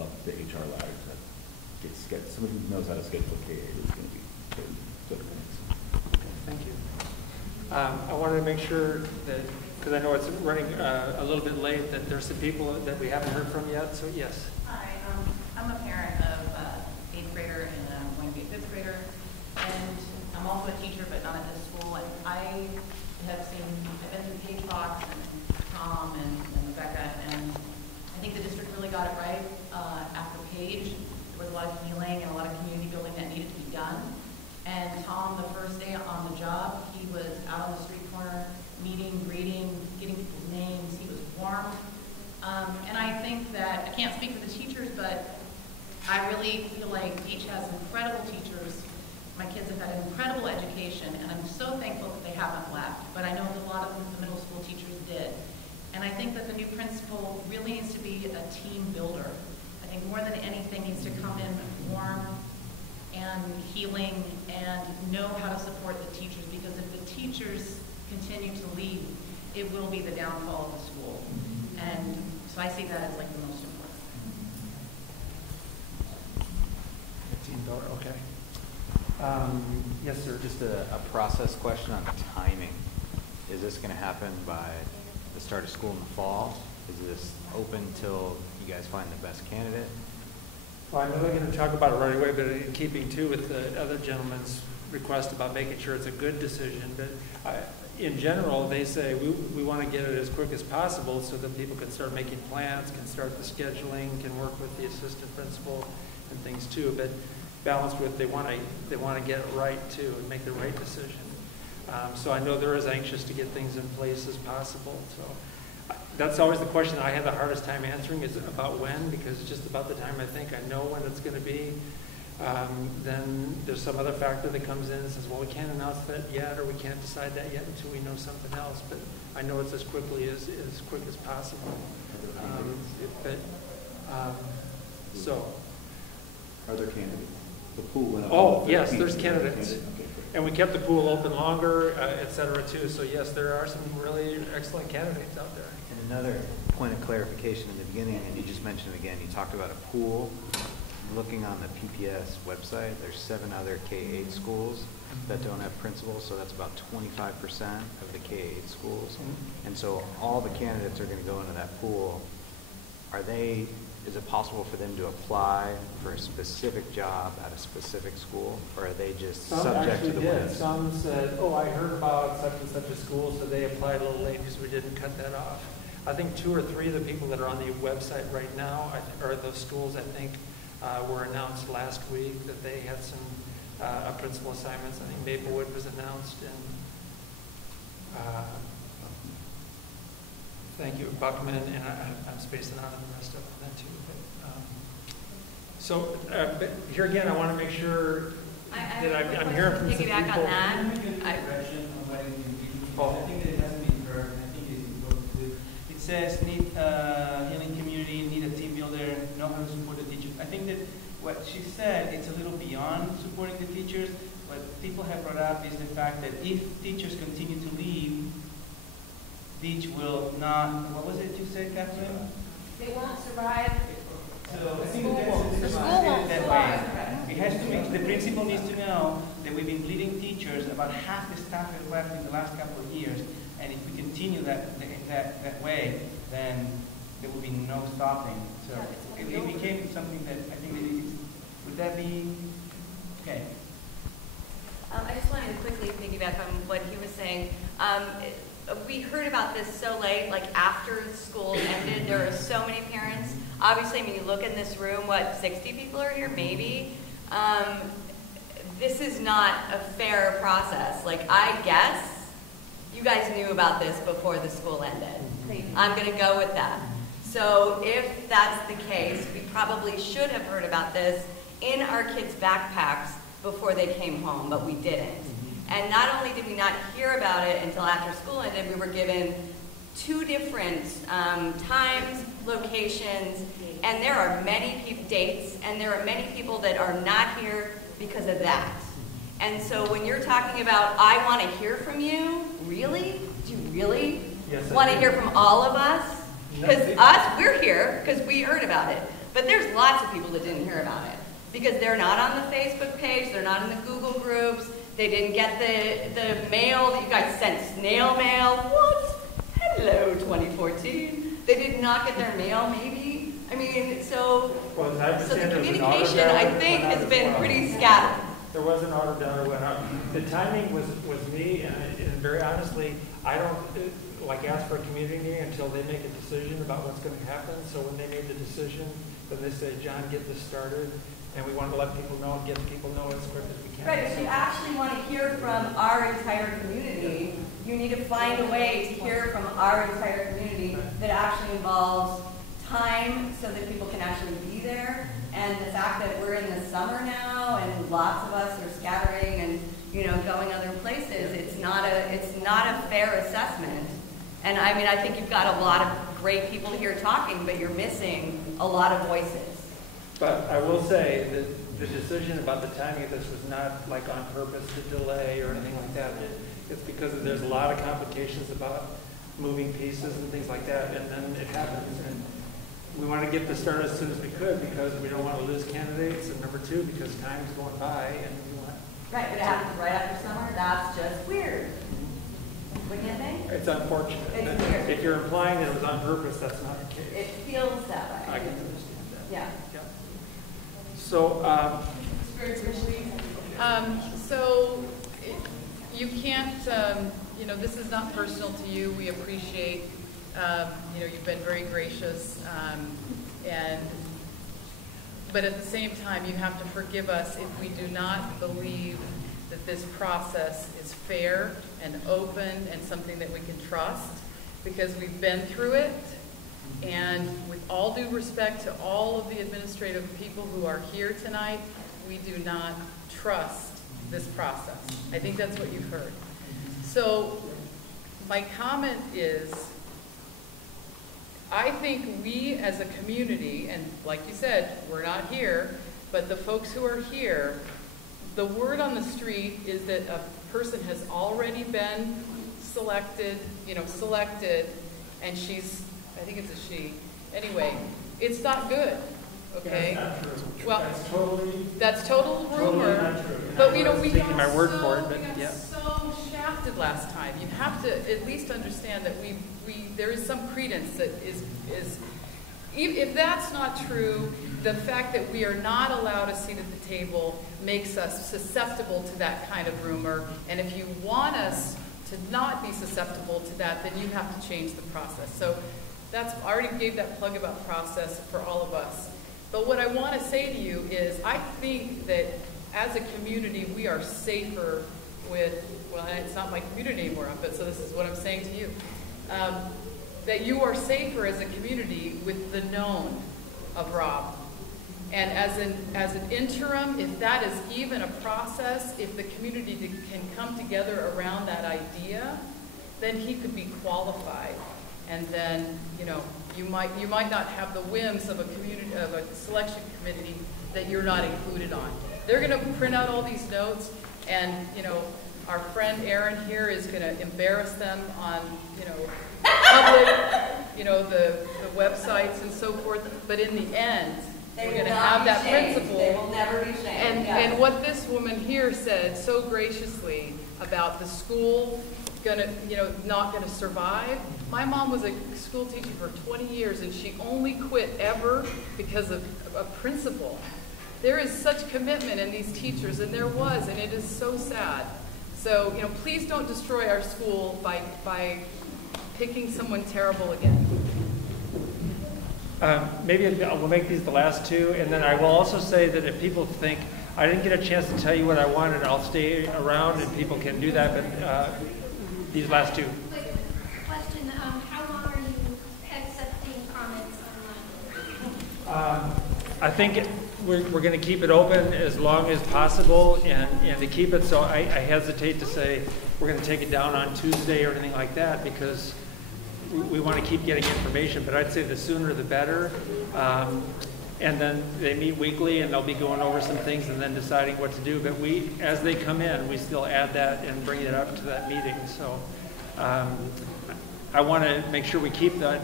up the HR ladder to get scheduled. Somebody who knows how to schedule a K-8 is going to be good. Thank you. I wanted to make sure that, because I know it's running a little bit late, that there's some people that we haven't heard from yet, so yes. Hi, I'm a parent of 8th grader and I'm going to be a 5th grader. And I'm also a teacher, but not at this school. And I've been through Paige Fox and Tom and Rebecca, and I think the district really got it right after Paige. There was a lot of healing and a lot of community building that needed to be done. And Tom, the first day on the job, he was out on the street corner, meeting, greeting, getting people's names. He was warm. And I think that, I can't speak for the teachers, but I really feel like Beach has incredible teachers. My kids have had an incredible education, and I'm so thankful that they haven't left. But I know that a lot of the middle school teachers did. And I think that the new principal really needs to be a team builder. I think more than anything needs to come in warm and healing and know how to support the teachers, because if the teachers continue to leave, it will be the downfall of the school. And so I see that as like the most important thing. Team builder, okay. Yes, sir. Just a process question on timing. Is this going to happen by the start of school in the fall? Is this open till you guys find the best candidate? Well, I know they're going to talk about it right away, but in keeping too with the other gentleman's request about making sure it's a good decision. But in general, they say we want to get it as quick as possible so that people can start making plans, can start the scheduling, can work with the assistant principal and things too. But balanced with they want to get it right too and make the right decision. So I know they're as anxious to get things in place as possible. So that's always the question I have the hardest time answering, is about when, because it's just about the time I think I know when it's going to be. Then there's some other factor that comes in and says, well, we can't announce that yet, or we can't decide that yet until we know something else. But I know it's as quick as possible. So. Are there candidates? The pool went up. Oh, yes, there's candidates. Okay, and we kept the pool open longer, et cetera, too. So, yes, there are some really excellent candidates out there. And another point of clarification in the beginning, and you just mentioned it again, you talked about a pool. Looking on the PPS website, there's 7 other K-8 schools that don't have principals, so that's about 25% of the K-8 schools. And so all the candidates are going to go into that pool. Is it possible for them to apply for a specific job at a specific school, or are they just subject to the list? Some said, oh, I heard about such and such a school, so they applied a little late because we didn't cut that off. I think 2 or 3 of the people that are on the website right now, or those schools, I think, were announced last week that they had some principal assignments. I think Maplewood was announced, and thank you, Buckman, and I'm spacing out on the rest of them too. But here again, I want to make sure that I'm hearing from some people. Piggyback on that. I think that it hasn't been heard. I think it's important to. It says need healing community, need a team builder, know how to support the teachers. I think that what she said, it's a little beyond supporting the teachers. What people have brought up is the fact that if teachers continue to leave, Beach will not. What was it you said, Catherine? They won't survive. So I think that's that way. It has to be, the principal needs to know that we've been bleeding teachers. About half the staff has left in the last couple of years, and if we continue that way, then there will be no stopping. So it became something that I think that it is. Would that be okay? I just wanted to quickly piggyback on what he was saying. We heard about this so late, like after school ended. There are so many parents. Obviously, when you look in this room, 60 people are here, maybe? This is not a fair process. Like, I guess you guys knew about this before the school ended. I'm going to go with that. So if that's the case, we probably should have heard about this in our kids' backpacks before they came home, but we didn't. And not only did we not hear about it until after school ended, we were given 2 different times, locations, and there are many dates, and there are many people that are not here because of that. And so when you're talking about, I want to hear from you, really? Do you really want to hear from all of us? Because we're here because we heard about it. But there's lots of people that didn't hear about it because they're not on the Facebook page, they're not in the Google groups, they didn't get the mail that you guys sent, snail mail. What? Hello, 2014. They did not get their mail, maybe? I mean, so the communication, I think, has been pretty scattered. There was an auto down that went up. The timing was me, and very honestly, I don't ask for a community meeting until they make a decision about what's going to happen. So when they made the decision, then they say, John, get this started. And we want to let people know and get people know as quick as we can. Right, if you actually want to hear from our entire community, you need to find a way to hear from our entire community that actually involves time so that people can actually be there. And the fact that we're in the summer now and lots of us are scattering and going other places, it's not a fair assessment. And I mean, I think you've got a lot of great people here talking, but you're missing a lot of voices. But I will say that the decision about the timing of this was not on purpose to delay or anything like that. It's because there's a lot of complications about moving pieces and things like that, and then it happens. And we want to get this started as soon as we could because we don't want to lose candidates, and number two, because time is going by, and we want. Right, but it happens right after summer. That's just weird. Wouldn't you think? It's unfortunate. It's weird. If you're implying that it was on purpose, that's not the case. It feels that way. I can understand that. Yeah. So, very briefly, so you can't, this is not personal to you. We appreciate, you've been very gracious, but at the same time, you have to forgive us if we do not believe that this process is fair and open and something that we can trust, because we've been through it. And with all due respect to all of the administrative people who are here tonight, we do not trust this process. I think that's what you've heard. So my comment is, I think we as a community, and like you said, we're not here, but the folks who are here, the word on the street is that a person has already been selected, and she's, I think it's a she. Anyway, it's not good. Okay. That's not true. Well, that's total rumor. Totally not true. But we taking my word for it, but we got yeah. so shafted last time. You have to at least understand that there is some credence that is if that's not true, the fact that we are not allowed a seat at the table makes us susceptible to that kind of rumor. And if you want us to not be susceptible to that, then you have to change the process. So I already gave that plug about process for all of us. But what I want to say to you is I think that as a community, we are safer with, well, it's not my community anymore, but so this is what I'm saying to you, that you are safer as a community with the known of Rob. And as an interim, if that is even a process, if the community can come together around that idea, then he could be qualified. And then, you might not have the whims of a selection committee that you're not included on. They're going to print out all these notes, and our friend Aaron here is going to embarrass them on public, the websites and so forth. But in the end, we're going to have that principle. They will never be shamed. And what this woman here said so graciously about the school not gonna survive. My mom was a school teacher for 20 years, and she only quit ever because of a principal. There is such commitment in these teachers, and there was, and it is so sad. So, please don't destroy our school by picking someone terrible again. Maybe we'll make these the last two, and then I will also say that if people think, I didn't get a chance to tell you what I wanted, I'll stay around and people can do that, but these last two. Quick question, how long are you accepting comments online? I think we're going to keep it open as long as possible, and to keep it so I hesitate to say we're going to take it down on Tuesday or anything like that, because we want to keep getting information, but I'd say the sooner the better. And then they meet weekly, and they'll be going over some things and then deciding what to do. But we, as they come in, we still add that and bring it up to that meeting. So I want to make sure we keep the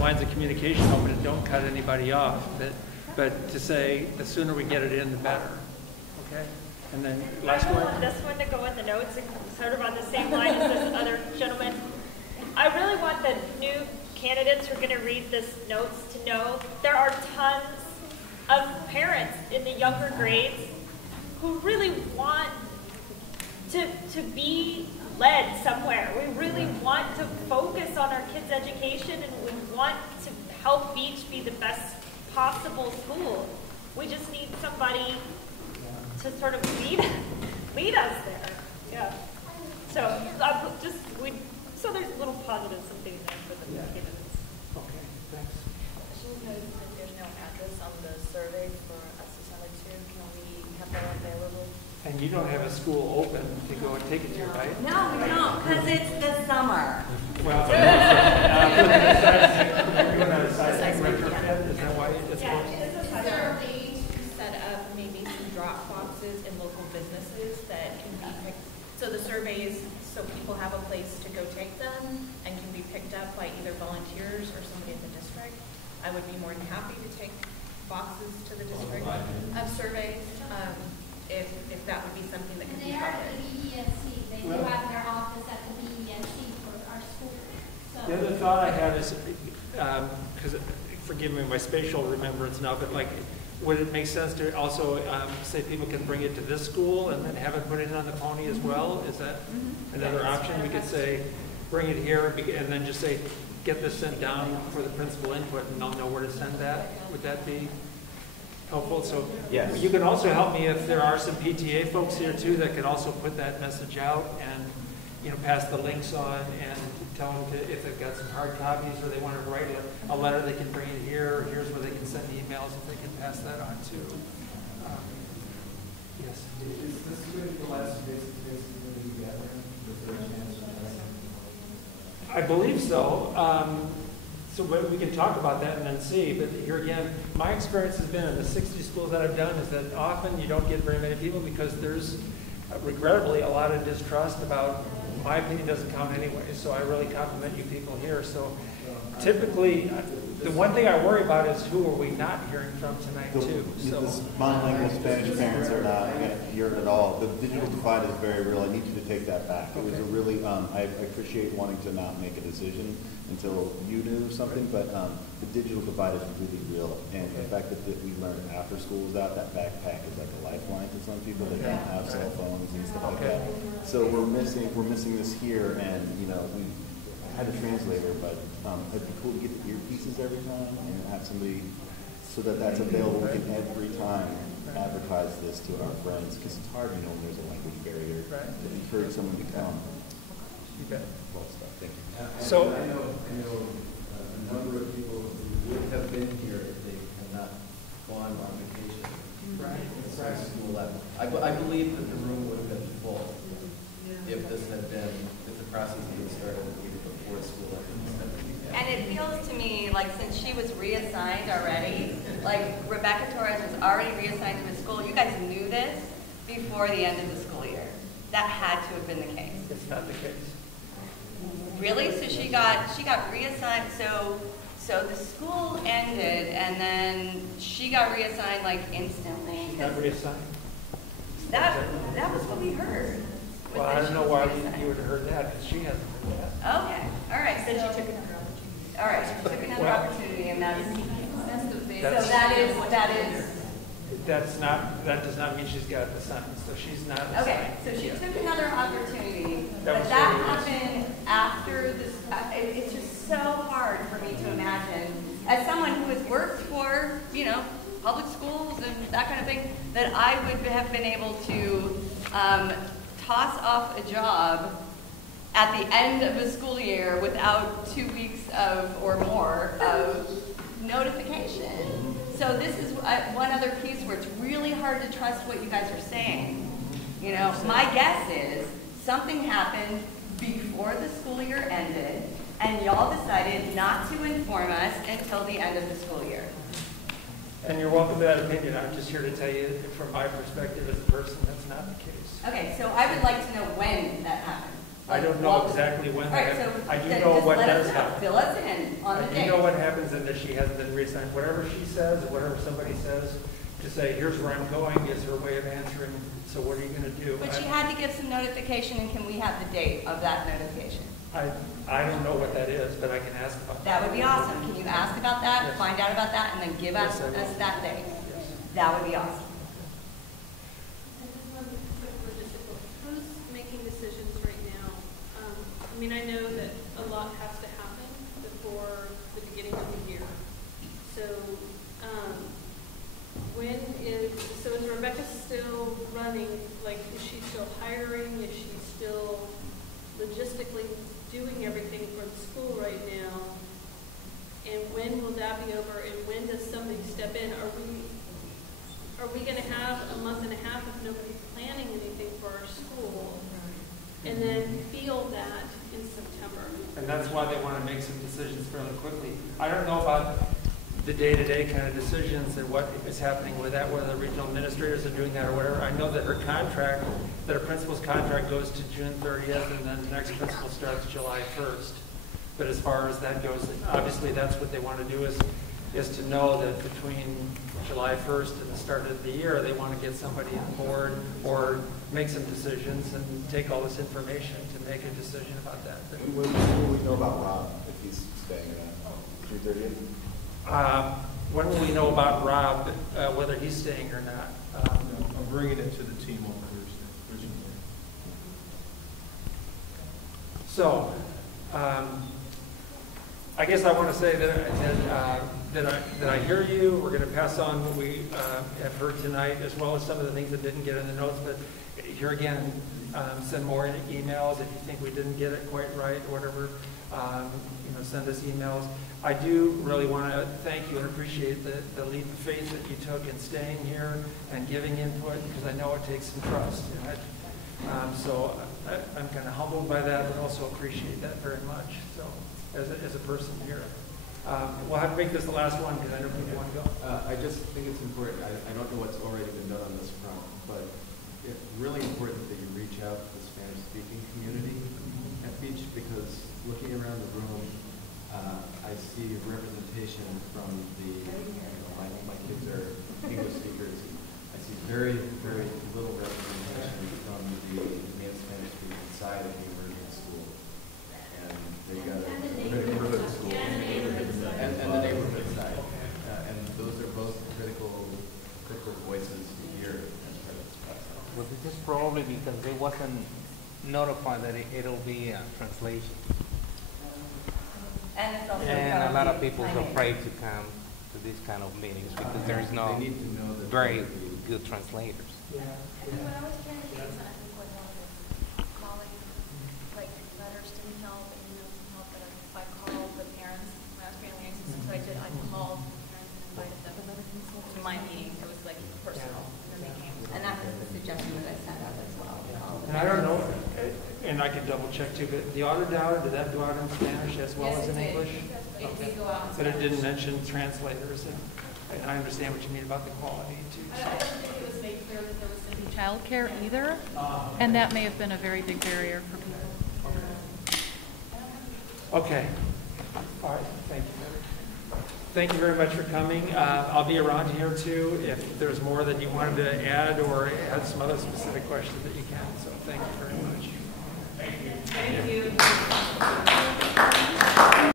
lines of communication open and don't cut anybody off. But to say the sooner we get it in, the better. Okay? And then last one. I want this one to go in the notes, and sort of on the same line as this other gentleman. I really want the new candidates who are going to read this notes to know there are tons of parents in the younger grades who really want to be led somewhere. We really want to focus on our kids' education, and we want to help Beach be the best possible school. We just need somebody to sort of lead us there. Yeah. So so there's a little positive something there for the candidates. Okay, thanks. She knows that there's no address on the survey for us to send it to. Can we have that available? And you don't have a school open to go and take it to, right? No, we don't, because it's the summer. Well, you want to decide retrofit? Is that why it's Is there a way to set up maybe some drop boxes in local businesses that can be picked? So the surveys, so people have a place to go take them and can be picked up by either volunteers or somebody in the district. I would be more than happy to take boxes to the district of surveys, if that would be something that could be covered. They are at the BESC. They do have their office at the BESC for our school. So the other thought I had is, because forgive me, my spatial remembrance now, but like, would it make sense to also say people can bring it to this school and then have it put in on the pony as well? Is that another option? We could say, bring it here and then just say, get this sent down for the principal input, and they'll know where to send that. Would that be helpful? So yes. You can also help me if there are some PTA folks here too that can also put that message out and pass the links on and tell them if they've got some hard copies or they want to write a letter, they can bring it here. Here's where they can send emails if they can pass that on too. Yes. Is this going to be the last face-to-face community gathering? Is there a chance of that? I believe so. So we can talk about that and then see. But here again, my experience has been in the 60 schools that I've done is that often you don't get very many people because there's regrettably a lot of distrust about my opinion doesn't count anyway. So I really compliment you people here. So typically, the one thing I worry about is who are we not hearing from tonight too. So This monolingual Spanish parents are not going to hear it at all. The digital divide is very real. I need you to take that back. It was a really, I appreciate wanting to not make a decision until you knew something, but the digital divide is completely real. And the fact that we learned after school was out, that backpack is like a lifeline to some people that don't have cell phones and stuff like that. So we're missing this here, and we had a translator, but it'd be cool to get the earpieces every time and have somebody so that that's available. We can every time advertise this to our friends because it's hard, when there's a language barrier to encourage someone to come. You bet. Well stuff. Thank you. So I know a number of people who would have been here if they had not gone on vacation. Right. School level. I believe that the room would have been full if the process had been started even before school level. And it feels to me like since she was reassigned already, like Rebecca Torres was already reassigned to the school, you guys knew this before the end of the school year. That had to have been the case. It's not the case. Really? So she got reassigned. So the school ended, and then she got reassigned like instantly. She got reassigned. That was what we heard. Well, I don't know why you would have heard that because she hasn't heard that. Okay. All right. So she took another opportunity. All right. She took another opportunity, and that's the big. So that does not mean she's got the sentence. So she's not. Okay. So she took another opportunity, but that happened after this. It's just so hard for me to imagine, as someone who has worked for public schools and that kind of thing, that I would have been able to toss off a job at the end of a school year without 2 weeks or more of notification. So this is one other piece where it's really hard to trust what you guys are saying. My guess is something happened before the school year ended, and y'all decided not to inform us until the end of the school year. And you're welcome to that opinion. I'm just here to tell you from my perspective as a person, that's not the case. Okay, so I would like to know when that happened. I don't know exactly when that happened. I do know what does happen. Fill us in on the date. I do know what happens and that she hasn't been re-signed. Whatever she says, or whatever somebody says, to say, here's where I'm going, is her way of answering, so what are you going to do? But she had to give some notification, and can we have the date of that notification? I don't know what that is, but I can ask about that. That would be awesome. Can you ask about that, Yes. find out about that, and then give us that date? Yes. That would be awesome. Who's making decisions right now? I mean, I know that a lot has to happen before the beginning of the year. So, is Rebecca still running? Like, is she still hiring? Is she still logistically doing everything for the school right now? And when will that be over? And when does somebody step in? Are we going to have a month and a half of nobody planning anything for our school, and then feel that in September? And that's why they want to make some decisions fairly quickly. I don't know about the day-to-day kind of decisions and what is happening with that, whether the regional administrators are doing that or whatever. I know that her contract, that her principal's contract goes to June 30th, and then the next principal starts July 1st. But as far as that goes, obviously that's what they want to do is to know that between July 1st and the start of the year, they want to get somebody on board or make some decisions and take all this information to make a decision about that. When will we know about Rob, if he's staying at June 30th? When will we know about Rob, whether he's staying or not? I'm bringing it to the team on Thursday. So, I guess I want to say that I hear you. We're going to pass on what we have heard tonight, as well as some of the things that didn't get in the notes. But here again, send more emails if you think we didn't get it quite right or whatever. Send us emails. I do really want to thank you and appreciate the leap of faith that you took in staying here and giving input, because I know it takes some trust. So I'm kind of humbled by that, but also appreciate that very much. So as a person here, we'll have to make this the last one because I know people want to go. I just think it's important. I don't know what's already been done on this front, but it's really important that you reach out to the Spanish-speaking community at Beach, because looking around the room, I see representation from my kids are English speakers. I see very, very little representation from the main Spanish-speaking side of the Immersion school. And they got a neighborhood school and the neighborhood side. And those are both critical voices here as part of this process. Well, this is probably because they wasn't notified that it'll be a translation. And it's also a lot of people are afraid to come to these kind of meetings because there's no very good translators. And when I was trying to get I think what one was calling, like letters to help and some help that I called the parents when I was family access. So I called the parents and invited them to my meeting. It was like personal, and then they came. And that was the suggestion that I sent out as well. And I don't know, and I can double check too, but the audit hour, did that go out in Spanish as well as in English? It did go out in But it didn't mention translators, and I understand what you mean about the quality too. I don't think it was made clear that there was going to be childcare either, and that may have been a very big barrier for people. Okay. All right, thank you. Thank you very much for coming. I'll be around here too if there's more that you wanted to add or have some other specific questions that you can. So thank you very much. Thank you.